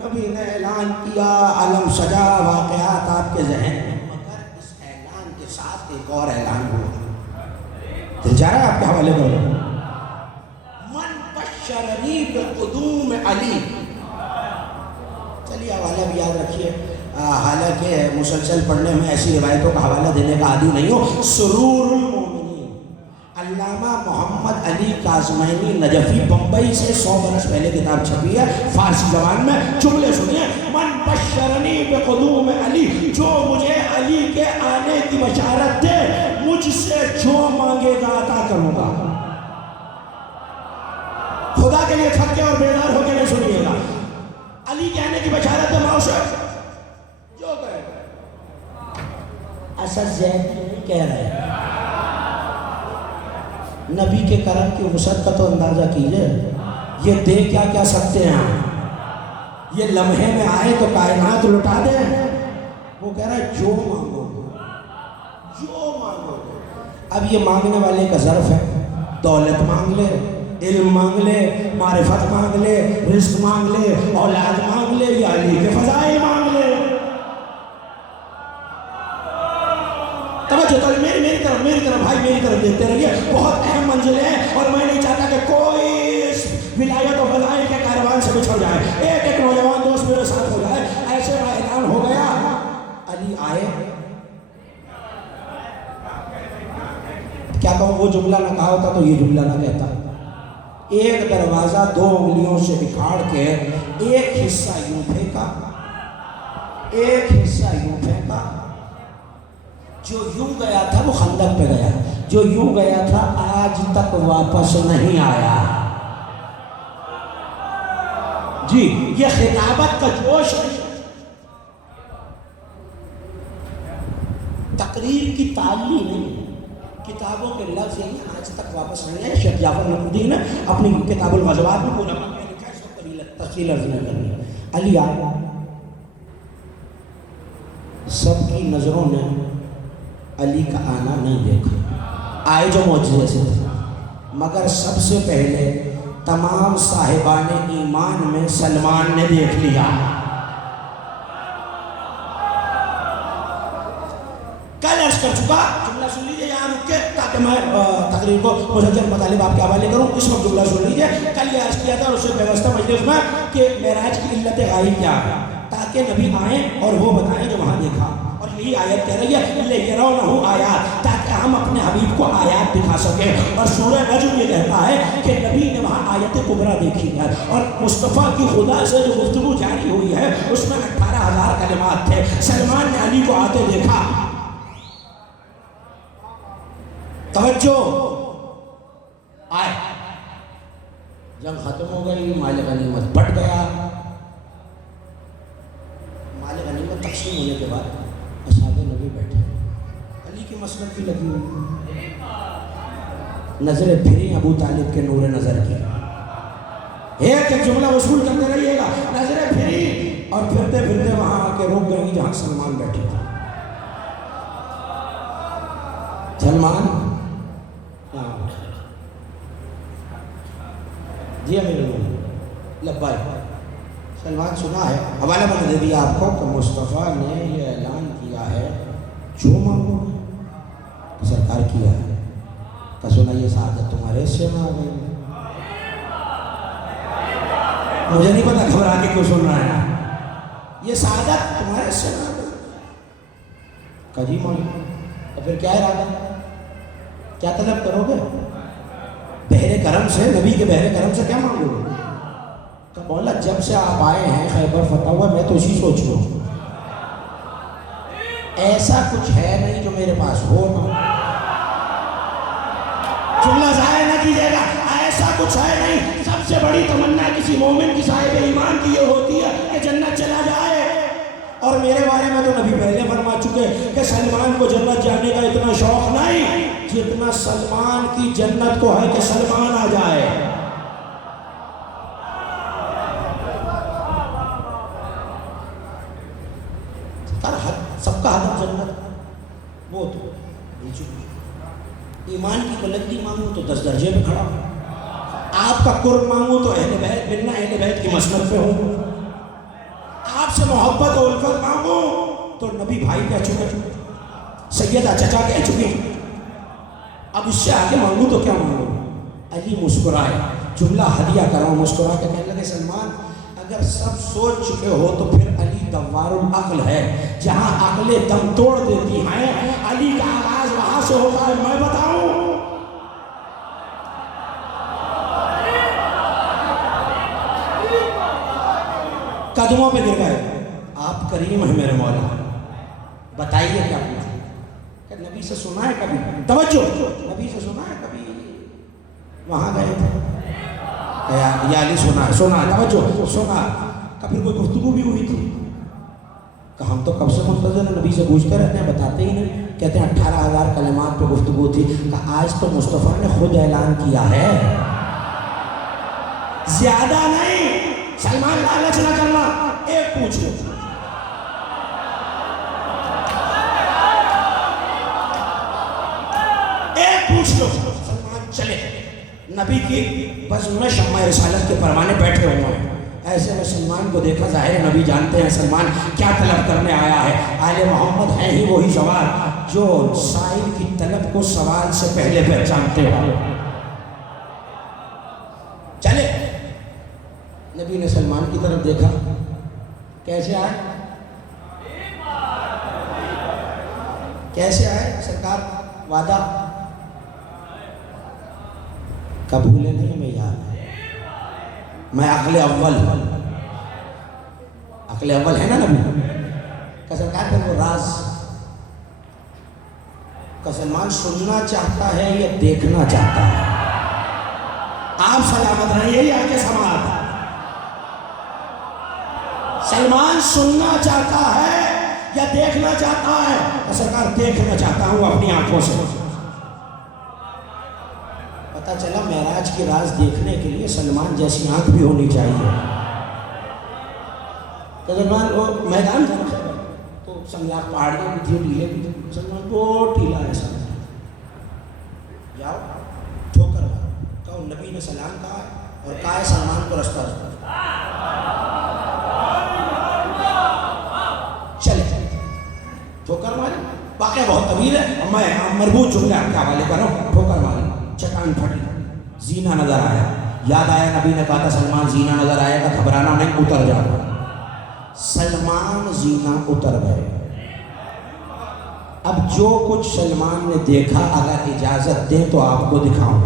نبی نے اعلان کیا، علم سجا. واقعات آپ کے ذہن میں، مگر اس اعلان کے ساتھ ایک اور جا رہا ہے آپ کے حوالے کرو. من بشرنی بقدوم علی. چلیے حوالہ بھی یاد رکھیے. حالانکہ مسلسل پڑھنے میں ایسی روایتوں کا حوالہ دینے کا عادی نہیں ہو. سرور المومنین علامہ محمد علی کاظمینی نجفی بمبئی سے 100 برس پہلے کتاب چھپی ہے فارسی زبان میں. جملے سنیے. من بشرنی بقدوم علی, جو مجھے علی کے آنے کی بشارت دے, مجھ سے جو مانگے گا عطا کروں گا. خدا کے لیے تھک کے اور بیدار ہو کے نہیں سنیے گا. علی کے آنے کی بشارت دے ماؤ سے جو کہے. اسد زید نہیں کہہ رہے. نبی کے کرم کی وسعت کا تو اندازہ کیجئے. یہ دے کیا کیا سکتے ہیں. یہ لمحے میں آئے تو کائنات لٹا دیں. وہ کہہ رہا ہے جو مانگو جو مانگو. اب یہ مانگنے والے کا ظرف ہے. دولت مانگ لے, علم مانگ لے, معرفت مانگ لے, رزق مانگ لے, اولاد مانگ لے, یا علی کے فضائل مانگ لے. توجہ تو میری طرف بھائی میری طرف دیکھتے رہیے. بہت اہم منزلیں ہیں اور میں نہیں چاہتا کہ کوئی اس ولایت و فضائل کے کاروان سے بچھڑ جائے. ایک نوجوان دوست میرے ساتھ ہو جائے. ایسے کا اعلان ہو گیا, علی آئے. کیا کہوں, وہ جملہ نہ کہا ہوتا تو یہ جملہ نہ کہتا. ایک دروازہ 2 انگلیوں سے بکھاڑ کے ایک حصہ یوں پھینکا, ایک حصہ یوں پھینکا. جو یوں گیا تھا وہ خندق پہ گیا, جو یوں گیا تھا آج تک واپس نہیں آیا. جی یہ خطابت کا جوش ہے. تقریر کی تعلیم نہیں, کتابوں کے لفظ ہیں آج تک واپس نہیں آئے. شیخ جعفر نقوی نے اپنی کتاب الغزوات میں پورا واقعہ لکھا ہے, اس کو تفصیل عرض نہیں کرنی. علی آیا, سب کی نظروں نے علی کا آنا نہیں دیکھا. آئے جو معجزے سے تھے, مگر سب سے پہلے تمام صاحبان ایمان میں سلمان نے دیکھ لیا. کل عرض کر چکا, جملہ سن لیجئے یہاں رک کے تاکہ میں تقریر کو مسجل مطالب آپ کے حوالے کروں. اس وقت جملہ سن لیجئے. کل یہ عرض کیا تھا اور اس سے پیوستہ مجلس میں کہ معراج کی علت غائب کیا ہے, تاکہ نبی آئیں اور وہ بتائیں جو وہاں دیکھا. اور یہی آیت کہہ رہی ہے لِيَرَوْنَهُ آیات, تاکہ ہم اپنے حبیب کو آیات دکھا سکیں. اور سورہ نجم یہ کہتا ہے کہ نبی نے وہاں آیت کبریٰ دیکھی ہے. اور مصطفیٰ کی خدا سے جو گفتگو جاری ہوئی ہے اس میں 18,000 کلمات تھے. سلمان نے علی کو آتے دیکھا. توجہ, آئے, جنگ ختم ہو گئی, مال غنیمت بٹ گیا. مال غنیمت تقسیم ہونے کے بعد اصحاب نبی بیٹھے, علی کی مسند بھی لگی ہوئی. نظریں پھری ابو طالب کے نور نظر کی. ایک ایک جملہ وصول کرتے رہیے گا. نظریں پھری اور پھرتے پھرتے وہاں آ کے رک گئی جہاں سلمان بیٹھے تھے. سلمان جی امیر المومنین لبائی. سلمان سنا ہے, حوالہ میں نے دے دیا آپ کو کہ مصطفیٰ نے یہ اعلان کیا ہے جو مانگو. سرکار کیا ہے کہ سنا یہ سعادت تمہارے حصے میں آ گئی. مجھے نہیں پتا گھبرا کے کیوں سن رہا ہے. یہ سعادت تمہارے حصے میں آ گئی. کہ جی مانگو. تو پھر کیا ارادہ, کیا طلب کرو گے؟ بحر کرم سے, نبی کے بحر کرم سے کیا مانگو گے؟ کہ مولا جب سے آپ آئے ہیں خیبر فتح ہوا, میں تو اسی سوچ رہا ہوں. ایسا کچھ ہے نہیں جو میرے پاس ہو نا. جملہ ضائع نہ کیجیے گا. ایسا کچھ ہے نہیں. سب سے بڑی تمنا کسی مومن کی صاحب ایمان کی یہ ہوتی ہے کہ جنت چلا جائے. اور میرے بارے میں تو نبی پہلے فرما چکے کہ سلمان کو جنت جانے کا اتنا شوق نہیں جتنا سلمان کی جنت کو ہے کہ سلمان آ جائے. سب کا ہدف جنت, وہ تو ایمان کی بلندی مانگو تو 10 درجے پہ کھڑا. آپ کا قرب مانگو تو اہل بیت ملنا, اہل بیت کی مسند پہ ہوں. آپ سے محبت و الفت مانگو تو نبی بھائی کہہ چکے, سیدہ چچا کہہ چکے. اب اس سے آگے مانگوں تو کیا مانگوں؟ علی مسکرائے، جملہ ہدیہ کراؤں، مسکرا کے کہنے لگے سلمان اگر سب سوچ چکے ہو تو پھر علی دوار العقل ہے، جہاں عقلیں دم توڑ دیتی ہیں علی کا آغاز وہاں سے ہوتا ہے، میں بتاؤں؟ قدموں پہ گر گئے، آپ کریم ہیں میرے مولا، بتائیے کیا پوچھیں؟ کہ نبی سے سنا ہے کبھی؟ توجہ، نبی سے سنا ہے کبھی؟ وہاں گئے تھے یا علی سنا ہے؟ سنا ہے، توجہ، سنا۔ کبھی کوئی گفتگو بھی ہوئی تھی؟ کہ ہم تو کب سے منتظر ہیں، نبی سے پوچھتے رہتے ہیں، بتاتے ہی نہیں۔ کہتے ہیں 18,000 کلمات پہ گفتگو تھی۔ کہ آج تو مصطفیٰ نے خود اعلان کیا ہے، زیادہ نہیں۔ سلمان لالچ نہ کرنا، ایک پوچھ لو، ایک پوچھ لو۔ سلمان چلے نبی کی بزم میں شمع رسالت کے پروانے بیٹھے ہوئے ہیں، ایسے میں سلمان کو دیکھا، ظاہر نبی جانتے ہیں سلمان کیا طلب کرنے آیا ہے۔ آل محمد ہے ہی وہی سوال جو سائل کی طلب کو سوال سے پہلے پہچانتے ہو۔ چلے نبی نے سلمان کی طرف دیکھا، کیسے آئے؟ کیسے آئے سرکار؟ وعدہ قبول نہیں، میں یاد ہے، میں عقل اول ہے نا نبی کا سرکار پہ وہ راز کا سلمان سننا چاہتا ہے یا دیکھنا چاہتا ہے؟ آپ سلامت رہیے یا کے سماعت؟ سلمان سننا چاہتا ہے یا دیکھنا چاہتا ہے؟ کہ سرکار دیکھنا چاہتا ہوں اپنی آنکھوں سے۔ پتہ چلا معراج کی راز دیکھنے کے لیے سلمان جیسی آنکھ بھی ہونی چاہیے۔ تو سلمان وہ میدان تھا تو سنگلاخ پہاڑیاں بھی تھی، ٹیلے بھی تھے، سلمان کو ٹیلا ایسا جاؤ ٹھوکر مارو، کہو نبی نے سلام کہا ہے اور کہا ہے سلمان کو رستہ دو۔ چلے ٹھوکر ماری، واقعہ بہت طویل ہے، میں مربوط جملے آپ کے حوالے کر رہا ہوں۔ ٹھوکر ماری، چٹان پھٹی، زینہ نظر آیا، یاد آیا نبی نے کہا تھا سلمان زینہ نظر آئے گا، گھبرانا نہیں، اتر جاؤ۔ سلمان زینہ اتر گئے۔ اب جو کچھ سلمان نے دیکھا اگر اجازت دیں تو آپ کو دکھاؤں۔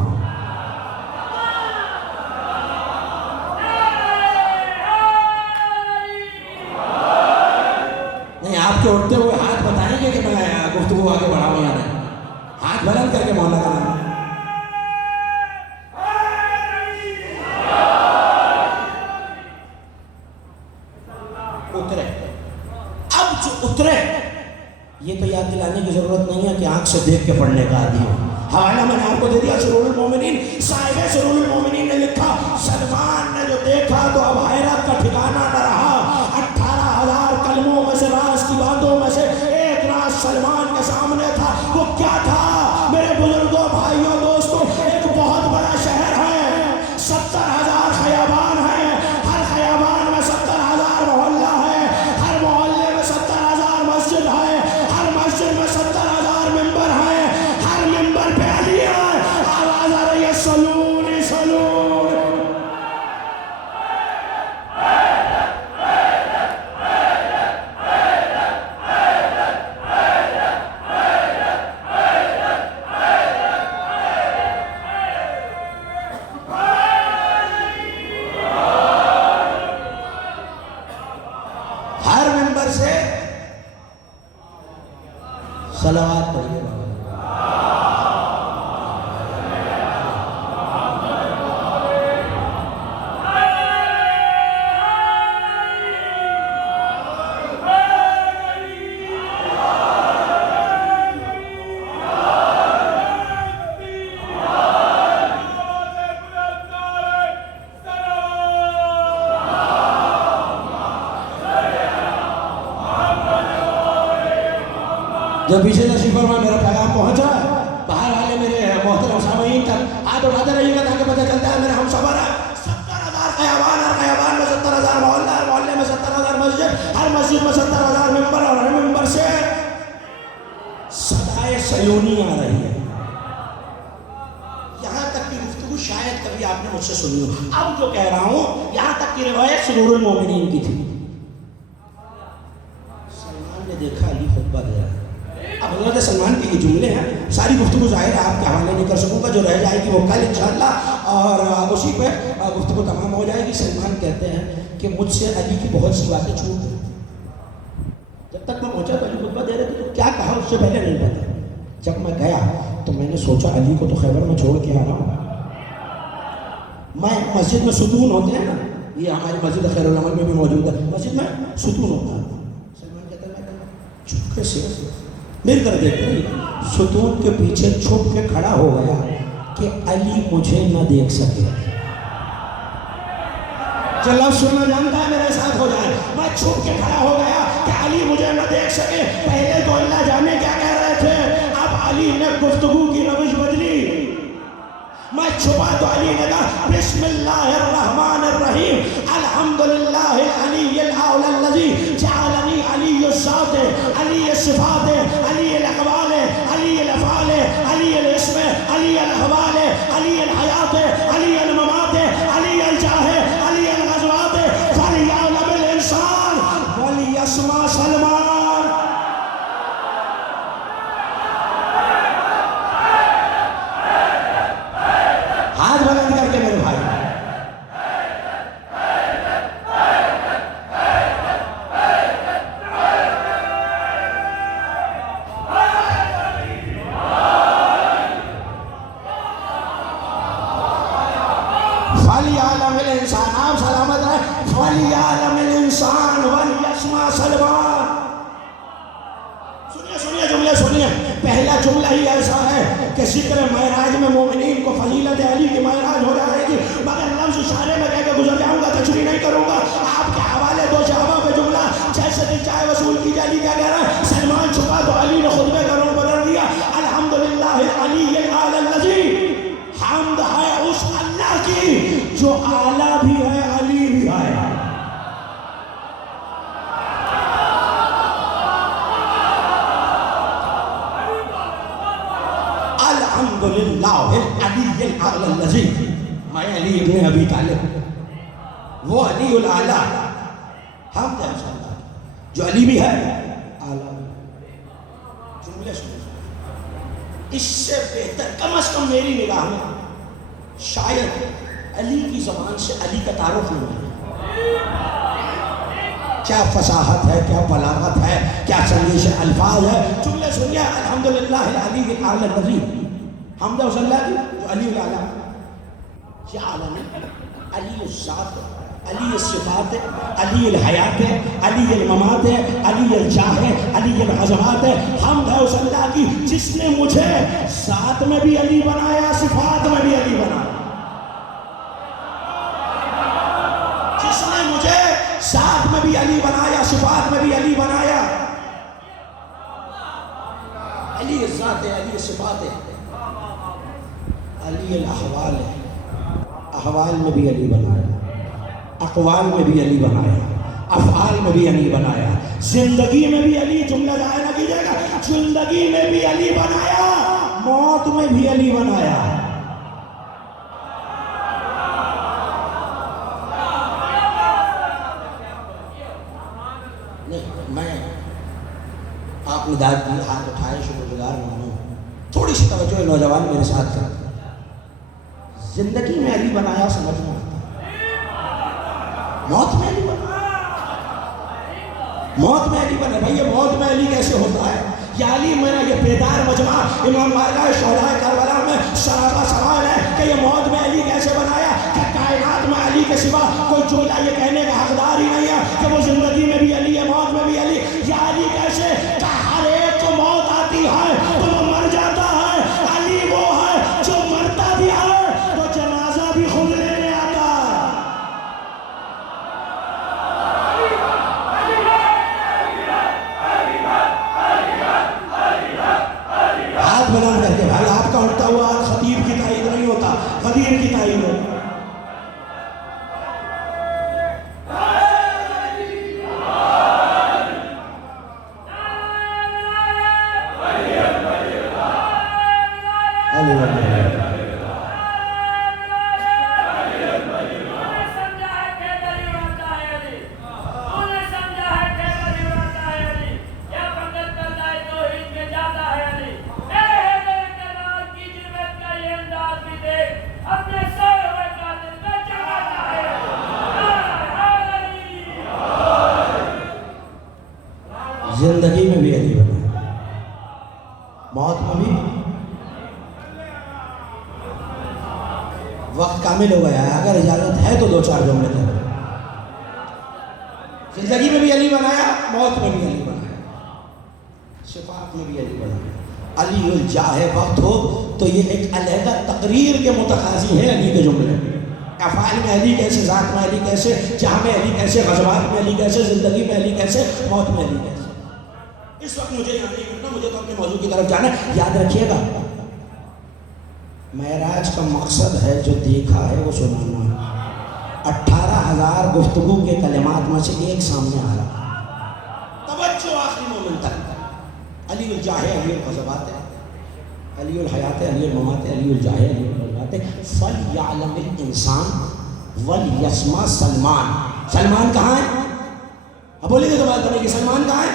نہیں، آپ کے اٹھتے ہوئے ہاتھ بتائیں گے کہ میں گفتگو آگے بڑھاؤں یا نہیں؟ ہاتھ بلند کر کے مولا کا نام اترے۔ اب جو اترے یہ تو یاد دلانے کی ضرورت نہیں ہے کہ آنکھ سے دیکھ کے پڑھنے کا عادی ہو، حوالہ میں نے آپ کو دے دیا سرور المومنین۔ صاحب سرور المومنین نے لکھا سلمان نے جو دیکھا تو اب حیرت کا ٹھکانہ نہ رہا۔ 18,000 کلموں میں سے راز کی باتوں میں سے ایک راز سلمان کے سامنے تھا۔ وہ کیا تھا میرے بزرگوں، بھائیوں، دوستوں؟ ایک بہت بڑا شہر ہے، 70,000 خیابان ہیں، ہر خیابان میں 70,000 محلہ ہے، ہر محلے میں 70,000 مسجد ہے، ہر مسجد میں 70,000 ممبر ہیں، ہر ممبر پہ علی ہے، آواز آ رہی ہے سلون سلون۔ ہر ممبر سے صلوات پڑھیے۔ جو پیچھے تشریف فرما میرا پیغام پہنچا باہر والے میرے محترم سامعین تک ہاتھ اٹھاتے رہیے گا تاکہ پتہ چلتا ہے میرے ہم سفر ہے۔ 70,000 خیابان، ہر خیابان میں 70,000 محلہ، ہر محلے میں 70,000 مسجد، ہر مسجد میں 70,000 ممبر، اور ہر ممبر سے صدائے سیونی آ رہی ہے۔ گفتگو شاید کبھی آپ نے مجھ سے سنی ہو. اب جو کہہ رہا ہوں یہاں تک کہ روایت سرور المومنین کی تھی. سلمان نے دیکھا علی خطبہ دے رہا ہے. اب حضرت سلمان کے یہ جملے ہیں, ساری گفتگو ظاہر ہے آپ کے حوالے نہیں کر سکوں گا, جو رہ جائے گی وہ کل انشاءاللہ, اور اسی پہ گفتگو تمام ہو جائے گی. سلمان کہتے ہیں کہ مجھ سے علی کی بہت سی باتیں چھوٹ گئی. جب تک میں پہنچا تو علی خطبہ دے رہے تھے تو کیا کہا اس سے پہلے نہیں پتا. جب میں گیا تو میں نے سوچا علی کو تو خیبر میں چھوڑ کے آ رہا ہوں. میں مسجد میں ستون ہوتے ہیں نا, یہ ہماری مسجد خیر العمل میں بھی موجود ہے, مسجد میں ستون ہوتا ہے. سلمان کہتا ہے چپکے سے میری طرف دیکھتے ہیں, ستون کے پیچھے چھپ کے کھڑا ہو گیا کہ علی مجھے نہ دیکھ سکے. چلو سننا جانتا ہے میرے ساتھ ہو جائے. میں چھپ کے کھڑا ہو گیا کہ علی مجھے نہ دیکھ سکے. پہلے تو اللہ جانے کیا کہہ رہے تھے, اب علی نے گفتگو کی روش بدلی. میں چھپا تو علی نے کہا بسم اللہ الرحمن الرحیم الحمدللہ العلی الاعلی الذی جعلنی علی الذات علی الصفات علی الاقوال علی الافعال علی الاسم علی الاحوال علی الحیات علی الممات علی الجاہ علی الغزوات فلیعلم الانسان ولیسمع سلمان. ہاتھ بلند کر کے میرے بھائی, فَلْيَعْلَمِ الْإِنسَانُ, آپ سلامت رہے, فَلْيَعْلَمِ الْإِنسَانُ وَلْيَسْمَعْ سَلْمَانَ. سنیے جملے سنیے. پہلا جملہ ہی ایسا ہے کہ ذکر معراج میں مومنین کو فضیلت علی کی معراج ہو جائے گی, مگر لفظ اشارے میں کہہ کے گزر جاؤں گا, تشریح نہیں کروں گا. آپ کے حوالے دو صحابہ پہ جملہ جیسے دل چاہے وصول کی جائے. کیا کہہ رہا ہے سلمان چھپا تو علی نے خطبے کا رنگ بدل دیا. الحمدللہ العلی الاعلی الذی, حمد ہے اس اللہ کی جو اعلیٰ بھی ہے علی بھی ہے. الحمدللہ العلی الاعلی الذی, میں علی ابن ابی طالب, وہ علی الاعلی, حمد ہے اس اللہ جو علی بھی ہے اعلیٰ. جملے سنیں, اس سے بہتر کم از کم میری نگاہ میں شاید علی کی زبان سے علی کا تعارف نہیں ہے. کیا فصاحت ہے, کیا بلاغت ہے, کیا سنجش الفاظ ہے. جملے سنیے. الحمدللہ العلی الاعلی الذی, حمد ہے اس اللہ کی جو علی الاعلی, جعلنی علی الذات علی الصفات علی الحیات علی الممات علی الجاہ علی الغزوات. حمد ہے اس اللہ کی جس نے مجھے ذات میں بھی علی بنایا, صفات میں بھی علی بنایا. جس نے مجھے ذات میں بھی علی بنایا, صفات میں بھی علی بنایا. علی الذات ہے, علی الصفات ہے, علی الاحوال ہے, احوال میں بھی علی بنایا, اقوال میں بھی علی بنایا, افعال میں بھی علی بنایا, زندگی میں بھی علی. جملہ ظاہر نہ کیجیے گا, زندگی میں بھی علی بنایا, موت میں بھی علی بنایا. نہیں, میں آپ نے داد دی, ہاتھ اٹھائے, شکر گزار مانوں. تھوڑی سی توجہ نوجوان میرے ساتھ کر. زندگی میں علی بنایا سمجھنا, موت میں علی بنا, موت میں علی بنا. بھئی یہ موت میں علی کیسے ہوتا ہے؟ یا علی میرا یہ بیدار مجمع امام بارگاہ شہدائے کربلا میں سراپا سوال ہے کہ یہ موت میں علی کیسے بنایا. کہ کائنات میں علی کے سوا کوئی جملہ یہ کہنے کا حقدار ہی نہیں ہے کہ وہ زندگی میں بھی علی ہے, موت میں بھی علی. یا علی کیسے کہ ہر ایک کو موت آتی ہے تو وہ مر جاتا ہے. علی وہ ہے جو مرتا بھی ہے تو جنازہ بھی خود لینے آتا ہے. ہاتھ بلند کر کے بھائی, آپ کا اٹھتا ہوا خطیب کی تائید نہیں ہوتا, خطیب کی تائید ہوتا. زندگی میں بھی علی بنایا، موت میں بھی۔ وقت کامل ہو گیا ہے، اگر اجازت ہے تو 2-4 جملے تھے۔ زندگی میں بھی علی بنایا، موت میں بھی علی بنایا، شفاعت میں بھی علی بنایا۔ علی الجاہ وقت ہو تو یہ ایک علیحدہ تقریر کے متقاضی ہے علی کے جملے، افعال میں علی کیسے، ذات میں علی کیسے، جہاں میں علی کیسے، غزوات میں علی کیسے، زندگی میں علی کیسے، موت میں علی کیسے۔ اس وقت مجھے یہاں نہیں کرنا، مجھے تو اپنے موضوع کی طرف جانا ہے۔ یاد رکھیے گا، معراج کا مقصد ہے جو دیکھا ہے وہ سنانا۔ 18,000 گفتگو کے کلمات میں سے ایک سامنے آ رہا، توجہ آخری مومن تک۔ علی الجاہ علی الغزوات، علی الحیات علی الممات، علی الجاہ علی الغزوات، فلیعلم الانسان ولیسمع سلمان۔ سلمان کہاں ہے؟ اب بولیں گے تو بات بنے گی، سلمان کہاں ہے؟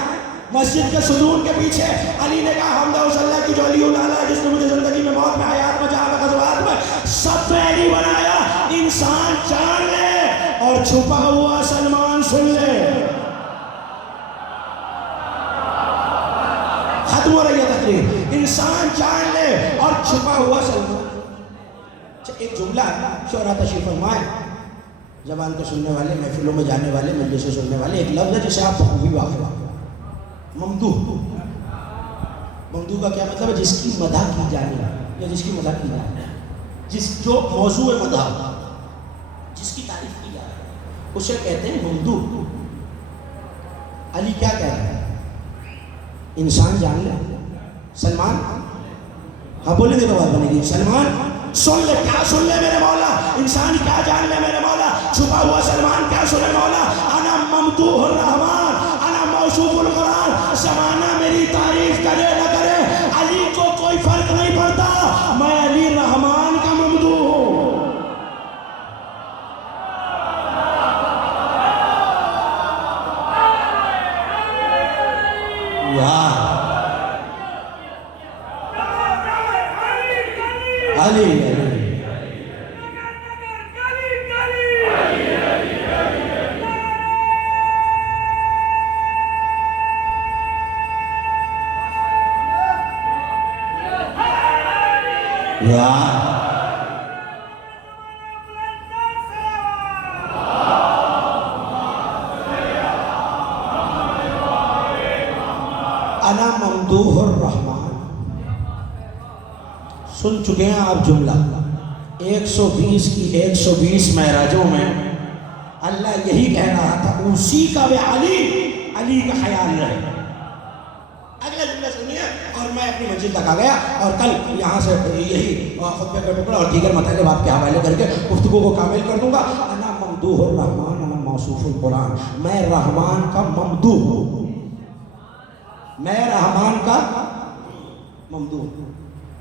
مسجد کے ستون کے پیچھے۔ علی نے کہا حمد و صلاح کی جو علی اللہ جس نے مجھے زندگی میں، موت میں، حیات میں، جہاں میں، غزوات میں، سب میں علی بنایا۔ انسان جان لے اور چھپا ہوا سلمان سن لے۔ ختم ہو رہی ہے تقریر۔ انسان جان لے اور چھپا ہوا سلمان۔ ایک جملہ شعراء تشریف فرمائے، زبان کے سننے والے، محفلوں میں جانے والے، مجلس سے سننے والے، ایک لفظ ہے جسے آپ بخوبی واقف ہیں، ممدوح۔ ممدوح کا کیا مطلب ہے؟ جس کی مدح کی جائے، یا جس کی مدح کی جائے، جو موضوع مدح، جس کی تعریف کی جائے، اسے کہتے ہیں ممدوح۔ علی کیا کہتا ہے؟ انسان جان لے، سلمان، ہاں بولیں گے تو بات بنے گی، سلمان سن لے۔ کیا سن لے میرے مولا؟ انسان کیا جان لے میرے مولا؟ چھپا ہوا سلمان کیا سنے مولا؟ انا ممدوح الرحمن، انا موصوف القرآن۔ زمانہ میری تعریف کرے نہ کرے، علی کو کوئی فرق نہیں پڑتا، میں علی رحمان کا ممدوح ہوں۔ علی انا ممدوح الرحمن۔ سن چکے ہیں آپ جملہ، 120 کی 120 معراجوں میں اللہ یہی کہہ رہا تھا، اسی کا بے علی، علی کا خیال رہے۔ اگلا جملہ سنیے، اور میں اپنی منزل تک آ گیا، اور کل یہاں سے یہی خطبے کا ٹکڑا اور دیگر مطالب آپ کے حوالے کر کے گفتگو کو کامل کر دوں گا۔ انا ممدوح الرحمن، انا موصوف القرآن، میں رحمان کا ممدوح ہوں، میں رحمان کا ممدوح ہوں۔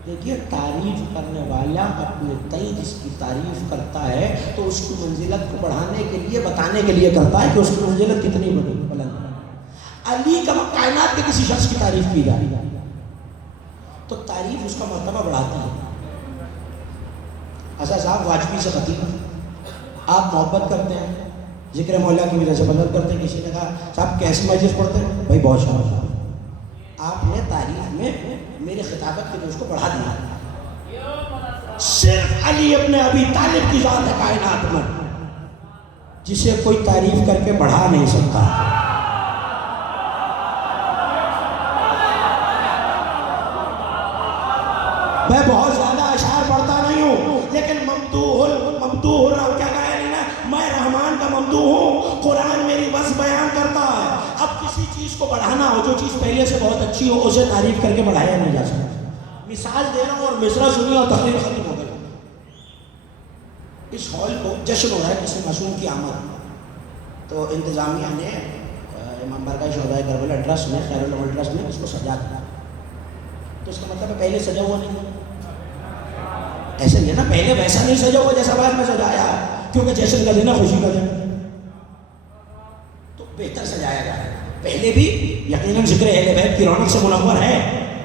دیکھیے، تعریف کرنے والا اپنے تئیں جس کی تعریف کرتا ہے تو اس کی منزلت کو بڑھانے کے لیے، بتانے کے لیے کرتا ہے کہ اس کی منزلت کتنی بلند ہے۔ علی کا کائنات کے کسی شخص کی تعریف کی جا رہی ہے تو تعریف اس کا مرتبہ بڑھاتی ہے۔ حسن صاحب واجبی سے خطیب، آپ محبت کرتے ہیں، ذکر مولا کی وجہ سے بدل کرتے ہیں۔ کسی نے کہا صاحب کیسی مجلس پڑھتے ہیں؟ بھائی بہت شاء، آپ نے تعریف میں میرے خطابت کے جوش کو بڑھا دیا۔ صرف علی ابن ابی طالب کی ذات ہے کائنات میں جسے کوئی تعریف کر کے بڑھا نہیں سکتا۔ میں بہت زیادہ اشعار پڑھتا نہیں ہوں، لیکن ممدوح کیا کہا علی نے؟ میں رحمان کا ممدوح ہوں، قرآن میری بس بیان کرتا ہے۔ اب کسی چیز کو بڑھانا ہو، جو چیز پہلے سے بہت اچھی ہو، اسے تعریف کر کے بڑھایا نہیں جا سکتا۔ مثال دے رہا ہوں اور مصرع سنی اور تقریر ختم ہو گئی۔ اس ہال کو جشن ہو رہا ہے کسی معصوم کی آمد، تو انتظامیہ نے، امام بارگاہ شہدائے کربلا ٹرسٹ نے، خیر العلوم ٹرسٹ نے اس کو سجا دیا۔ تو اس کا مطلب ہے پہلے سجا ہوا نہیں، ایسا نہیں ہے نا، پہلے ویسا نہیں سجا ہوا جیسا بعد میں سجایا، کیونکہ جشن کا دن ہے، خوشی کا دن، تو بہتر سجایا جا رہا ہے۔ پہلے بھی یقیناً ذکر اہل بیت کی رونق سے منور ہے،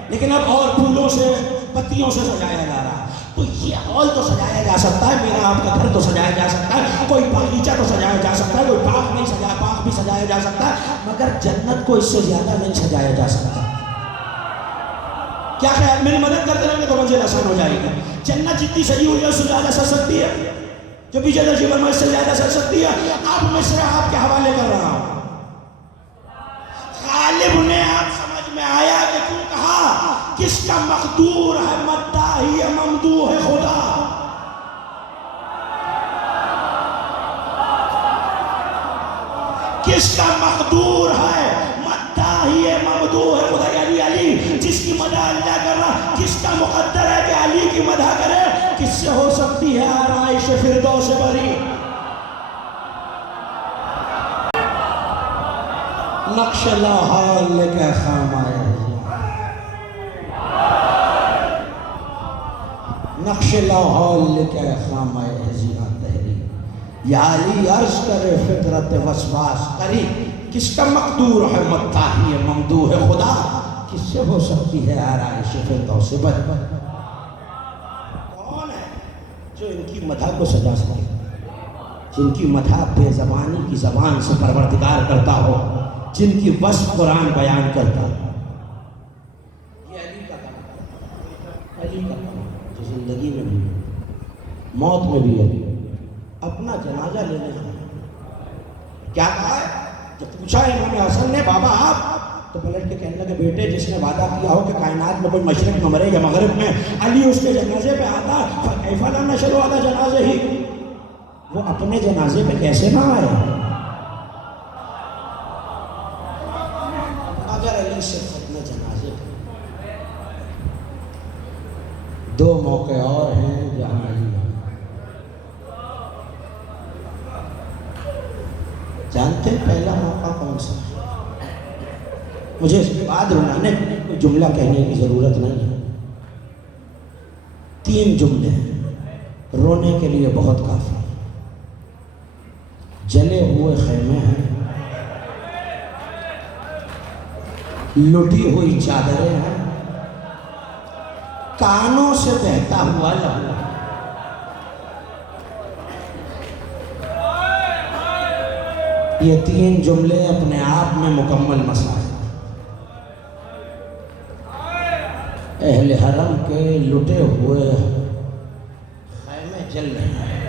لیکن اب اور پھولوں سے، پتیوں سے سجایا جا رہا ہے۔ تو یہ ہال تو سجایا جا سکتا ہے، میرا آپ کا گھر تو سجایا جا سکتا ہے، کوئی باغیچہ تو سجایا جا سکتا ہے، کوئی باغ نہیں سجایا، باغ بھی سجایا جا سکتا ہے، مگر جنت کو اس سے زیادہ نہیں سجایا جا سکتا۔ کیا خیال؟ میری مدد کرتے رہیں گے تو منزل آسان ہو جائے گی۔ جنت جتنی سجی ہوئی ہے اس سے زیادہ سج سکتی ہے، جو پیچھے درجی برما اس سے زیادہ سج سکتی ہے۔ اب میں صرف آپ کے حوالے کر رہا ہوں۔ غالب نے آپ سمجھ میں آیا کہ کیوں کہا کس کا مقدور ہے مداحی ممدوح ہے خدا۔ کس کا مقدور ہے مداحی ممدوح ہے خدا، یعنی علی جس کی مدح اللہ کر رہا، کس کا مقدر ہے کہ علی کی مدح کرے؟ کس سے ہو سکتی ہے آرائش فردوس بری؟ نقش لاحول لے کے خام آئے، نقش لاحول لے کے خام آئے زینا تحری، یا علی عرض کرے فطرت وسواس کری، کس کا مقدور ہے مداحی ممدوح ہے خدا، کس سے ہو سکتی ہے آرائش فردوس بری؟ کون ہے جو ان کی مدح کو سجا سکے، جن کی مدح بے زبانی کی زبان سے پروردگار کرتا ہو، جن کی وصف قرآن بیان کرتا ہے؟ یہ علی کا کام ہے، علی کا کام ہے، جو زندگی میں بھی موت میں بھی علی اپنا جنازہ لینے آیا۔ کیا کہا ہے؟ جب پوچھا امام حسن نے بابا آپ، تو پلٹ کے کہنے لگے بیٹے جس نے وعدہ کیا ہو کہ کائنات میں کوئی مشرق میں مرے یا مغرب میں علی اس کے جنازے پہ آتا، فکیف لا نشہد علی جنازہ ہی، وہ اپنے جنازے پہ کیسے نہ آئے؟ اگر علی صرف اپنے جنازے پہ، دو موقع اور ہیں جہاں علی جانتے ہیں پہلا موقع کون سا ہے؟ مجھے اس کے بعد رلانے کوئی جملہ کہنے کی ضرورت نہیں ہے، 3 جملے ہیں، رونے کے لیے بہت کافی۔ جلے ہوئے خیمے ہیں، لٹی ہوئی چادریں ہیں، کانوں سے بہتا ہوا لہو۔ یہ 3 جملے اپنے آپ میں مکمل مسائل۔ اہل حرم کے لٹے ہوئے خیمے جل رہے ہیں،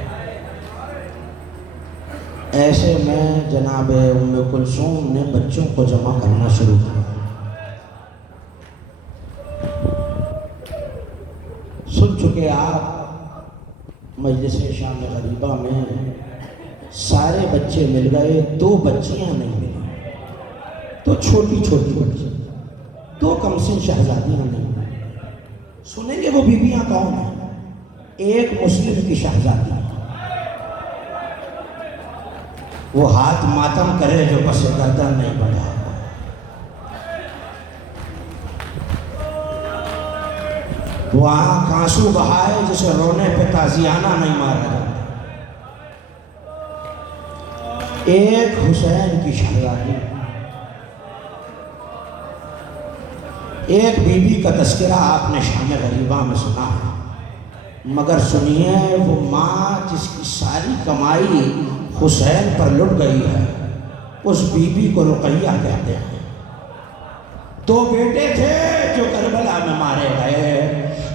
ایسے میں جناب ام کلثوم نے بچوں کو جمع کرنا شروع کیا۔ سن چکے آپ مجلس شام غریبہ میں سارے بچے مل گئے، 2 بچیاں نہیں ملی، تو چھوٹی چھوٹی بچی، 2 کمسن شہزادیاں نہیں ملی۔ سنیں گے وہ بیویاں کون ہیں؟ ایک مسلم کی شہزادی، وہ ہاتھ ماتم کرے جو پس گردن نہیں بڑھا، وہ آنکھ آنسو بہائے جسے رونے پہ تازیانہ نہیں مارا جاتا۔ ایک حسین کی شہزادی، ایک بی بی کا تذکرہ آپ نے شام غریبہ میں سنا ہے، مگر سنیے وہ ماں جس کی ساری کمائی حسین پر لٹ گئی ہے، اس بی بی کو رقیہ کہتے ہیں۔ 2 بیٹے تھے جو کربلا میں مارے گئے،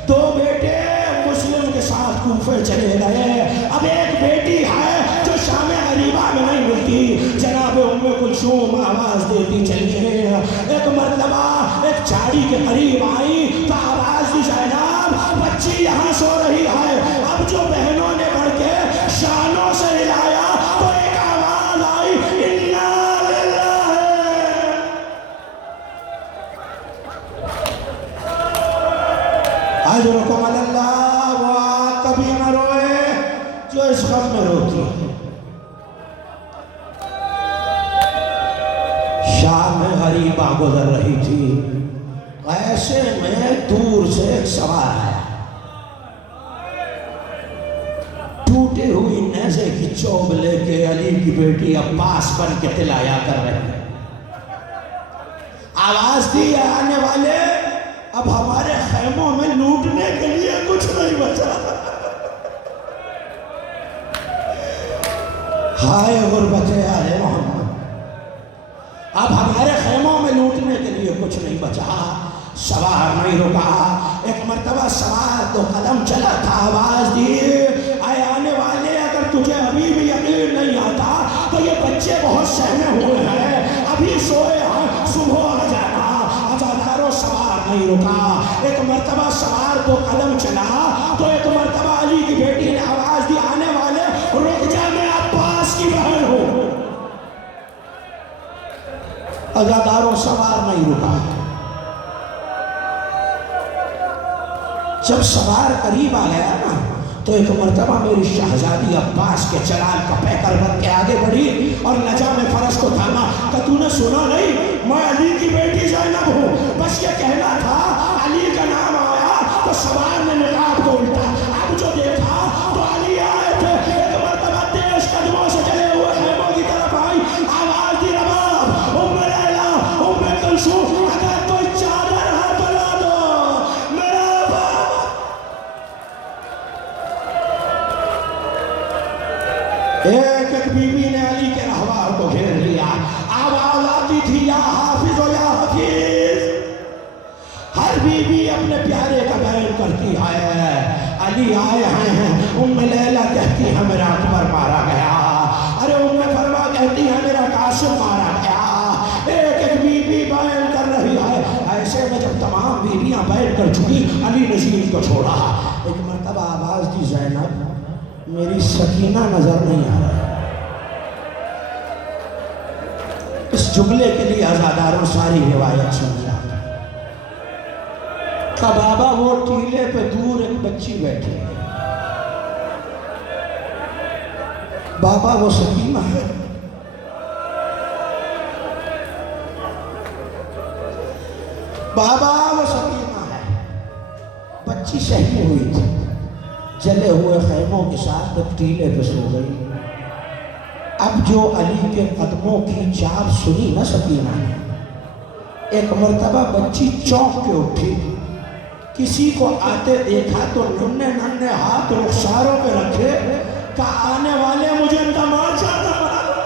2 بیٹے مسلم کے ساتھ کوفے چلے گئے، اب ایک بیٹی ہے جو شام غریبہ میں نہیں ملتی۔ جناب ام کلثوم آواز دیتی چلی ہے، ایک مرتبہ ایک جھاڑی کے قریب آئی تو آواز دی زینب بچی یہاں سو رہی ہے۔ اب جو بہنوں نے بڑھ کے شانوں سے ہلایا تو ایک آواز آئی، انا للہ۔ اجرکم علی اللہ، وہ آگ کبھی نہ روئے جو اس غم میں روتی ہے۔ شام غریبہ گزر رہی تھی، ایسے میں دور سے ایک سوار آیا، ٹوٹی ہوئی نیزے کی چوب لے کے علی کی بیٹی عباس بن کے تلایا کر رہے ہیں۔ آواز دی آنے والے، اب ہمارے خیموں میں لوٹنے کے لیے کچھ نہیں بچا۔ ہائے غربت آل محمد، اب ہمارے خیموں میں لوٹنے کے لیے کچھ نہیں بچا، سوار نہیں رکا، ایک مرتبہ سوار 2 قدم چلا تھا، آواز دی، اے آنے والے اگر تجھے ابھی بھی یقین نہیں آتا تو یہ بچے بہت سہمے ہوئے ہیں، ابھی سوئے ہیں، صبح ہو جانا۔ عزاداروں سوار نہیں رکا، ایک مرتبہ سوار 2 قدم چلا تو ایک مرتبہ علی کی بیٹی نے آواز دی، آنے والے رک جا، میں عباس کی بہن ہوں۔ عزاداروں سوار نہیں رکا، جب سوار قریب آ گیا نا تو ایک مرتبہ میری شہزادی عباس کے چلال کا پیکر بن کے آگے بڑھی اور لجا میں فرس کو تھاما کہ تو نے سنا نہیں میں علی کی بیٹی زینب ہوں، بس یہ کہنا تھا، علی کا نام آیا تو سوار نے نقاب کو الٹا، اب جو دیکھا تو علی آئے تھے، ایک مرتبہ تیز قدموں سے چلے ہوئے خیموں کی طرف آئی، آواز دی، رباب، ام لیلا، ام کلثوم، اگر کوئی چادر ہے تو لا دو، میرا بابا۔ ایک ایک بیوی نے علی کے رہوار کو گھیر لیا، آواز آتی تھی، یا حافظ و یا حفیظ، ہر بیوی اپنے پیارے کا بیان کرتی ہے، علی آئے ہیں، ام لیلا کہتی ہے میرا اکبر مارا گیا، ارے ام فرما کہتی ہے میرا قاسم مارا گیا، ایک ایک بیوی بیان کر رہی ہے۔ ایسے میں جب تمام بیویاں بیان کر چکی، علی نے زین کو چھوڑا، ایک مرتبہ آواز دی، زینب میری سکینہ نظر نہیں آ رہا۔ اس جملے کے لیے عزاداروں ساری روایت سن لیا کہ بابا وہ ٹیلے پہ دور ایک بچی بیٹھی ہے، بابا وہ سکینہ ہے، بابا وہ سکینہ ہے، بچی شہید ہوئی تھی، جلے ہوئے خیموں کے ساتھ ایک ٹیلے پہ سو گئی۔ اب جو علی کے قدموں کی چاپ سنی نہ سکینہ نے، ایک مرتبہ بچی چونک کے اٹھی، کسی کو آتے دیکھا تو ننھے ننھے ہاتھ رخساروں پہ رکھے، کہا آنے والے مجھے تماشا نہ بنا دو۔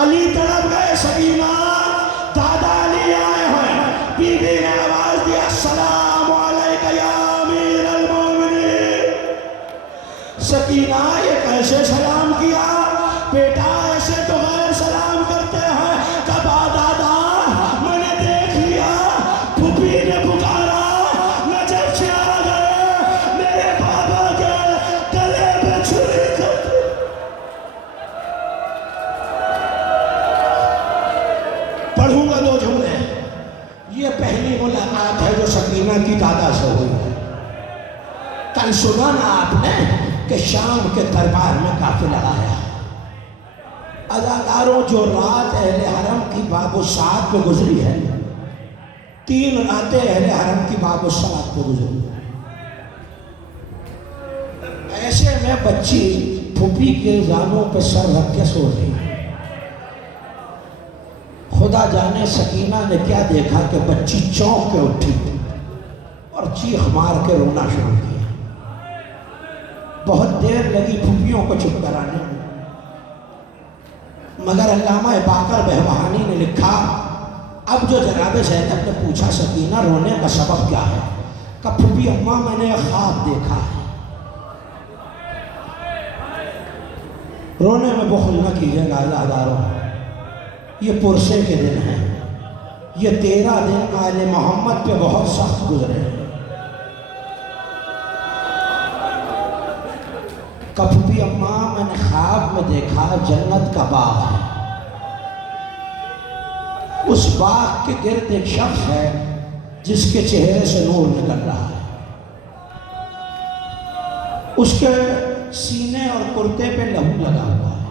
علی تڑپ گئے، سکینہ دادا علی آئے ہیں، بی بی نے آواز دیا، السلام علیکہ یا امیر المومنین۔ سکینہ یہ کیسے سلام کیا؟ بیٹا ایسے تو غیر سلام کرتے ہیں، کب دادا میں نے دیکھ لیا، پھوپھی نے پکارا، نجف سے آ گئے، میرے بابا کے گلے پہ چھری کر دی۔ پڑھوں گا 2 جملے، یہ پہلی ملاقات ہے جو سکینہ کی دادا سے ہوئی ہے۔ کل سنا نا آپ نے کہ شام کے دربار میں قافلہ آیا، عزاداروں جو رات اہل حرم کی باب الساعت پہ گزری ہے، 3 راتیں اہل حرم کی باب الساعت پہ گزری، ایسے میں بچی پھوپھی کے زانوں پہ سر رکھ کے سو رہی، خدا جانے سکینہ نے کیا دیکھا کہ بچی چونک کے اٹھی اور چیخ مار کے رونا شروع کیا۔ بہت دیر لگی پھوپھیوں کو چپ کرانے میں، مگر علامہ باقر بہبہانی نے لکھا، اب جو جناب زینب نے پوچھا سکینہ رونے کا سبب کیا ہے، کہ پھوپھی اماں میں نے ایک خواب دیکھا ہے۔ رونے میں بخل نہ کیجیے گا عزاداروں، یہ پرسے کے دن ہیں، یہ 13 دن آل محمد پہ بہت سخت گزرے ہیں۔ کبھی اماں میں نے خواب میں دیکھا جنت کا باغ ہے، اس باغ کے گرد ایک شخص ہے جس کے چہرے سے نور نکل رہا ہے، اس کے سینے اور کرتے پہ لہو لگا ہوا ہے،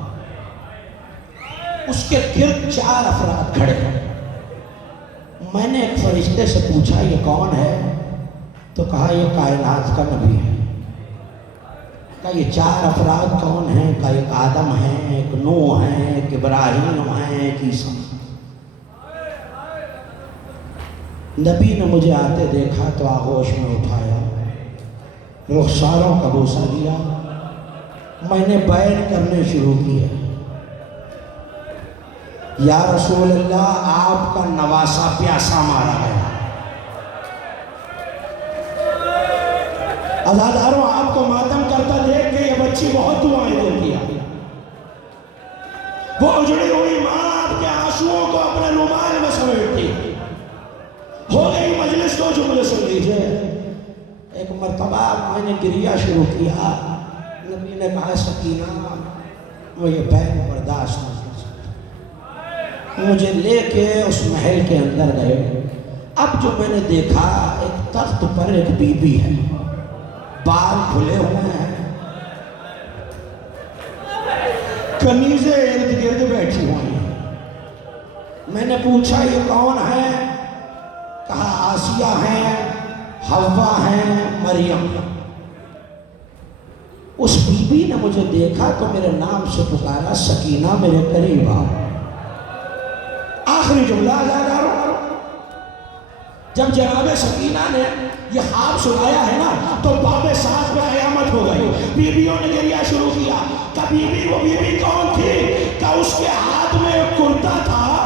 اس کے گرد 4 افراد کھڑے ہیں۔ میں نے ایک فرشتے سے پوچھا یہ کون ہے، تو کہا یہ کائنات کا نبی ہے۔ کہ یہ 4 افراد کون ہیں؟ کہ ایک آدم ہیں، ایک نوح ہیں، ایک ابراہیم ہیں، ایک عیسیٰ۔ نبی نے مجھے آتے دیکھا تو آغوش میں اٹھایا، رخساروں کا بوسہ دیا، میں نے بیان کرنے شروع کیے، یا رسول اللہ آپ کا نواسا پیاسا مارا گیا۔ عزاداروں، آپ کو ماتم کرتا دیکھ کے یہ بچی بہت دعائیں دیتی ہے۔ وہ اجڑی ہوئی ماں آپ کے آنسوؤں کو اپنے رومال میں سمیٹتی۔ ہو گئی مجلس کو جملے سن لیجئے۔ ایک مرتبہ میں نے گریہ شروع کیا، نبی نے کہا سکینہ وہ یہ بین برداشت نہیں کر سکتا۔ مجھے لے کے اس محل کے اندر گئے۔ اب جو میں نے دیکھا، ایک تخت پر ایک بی بی ہے، بال کھلے ہوئے ہیں، کنیزیں ارد گرد بیٹھی ہوئی ہیں۔ میں نے پوچھا یہ کون ہے؟ کہا آسیہ ہیں، حوا ہیں، مریم۔ اس بی بی نے مجھے دیکھا تو میرے نام سے پکارا، سکینہ میرے قریب آؤ۔ آخری جملہ عزاداروں، جب جناب سکینہ نے یہ خواب سنایا ہے نا تو باب ساتھ میں قیامت ہو گئی۔ بیویوں نے گریہ شروع کیا کہ بیوی وہ بیوی کون تھی کہ اس کے ہاتھ میں ایک کرتا تھا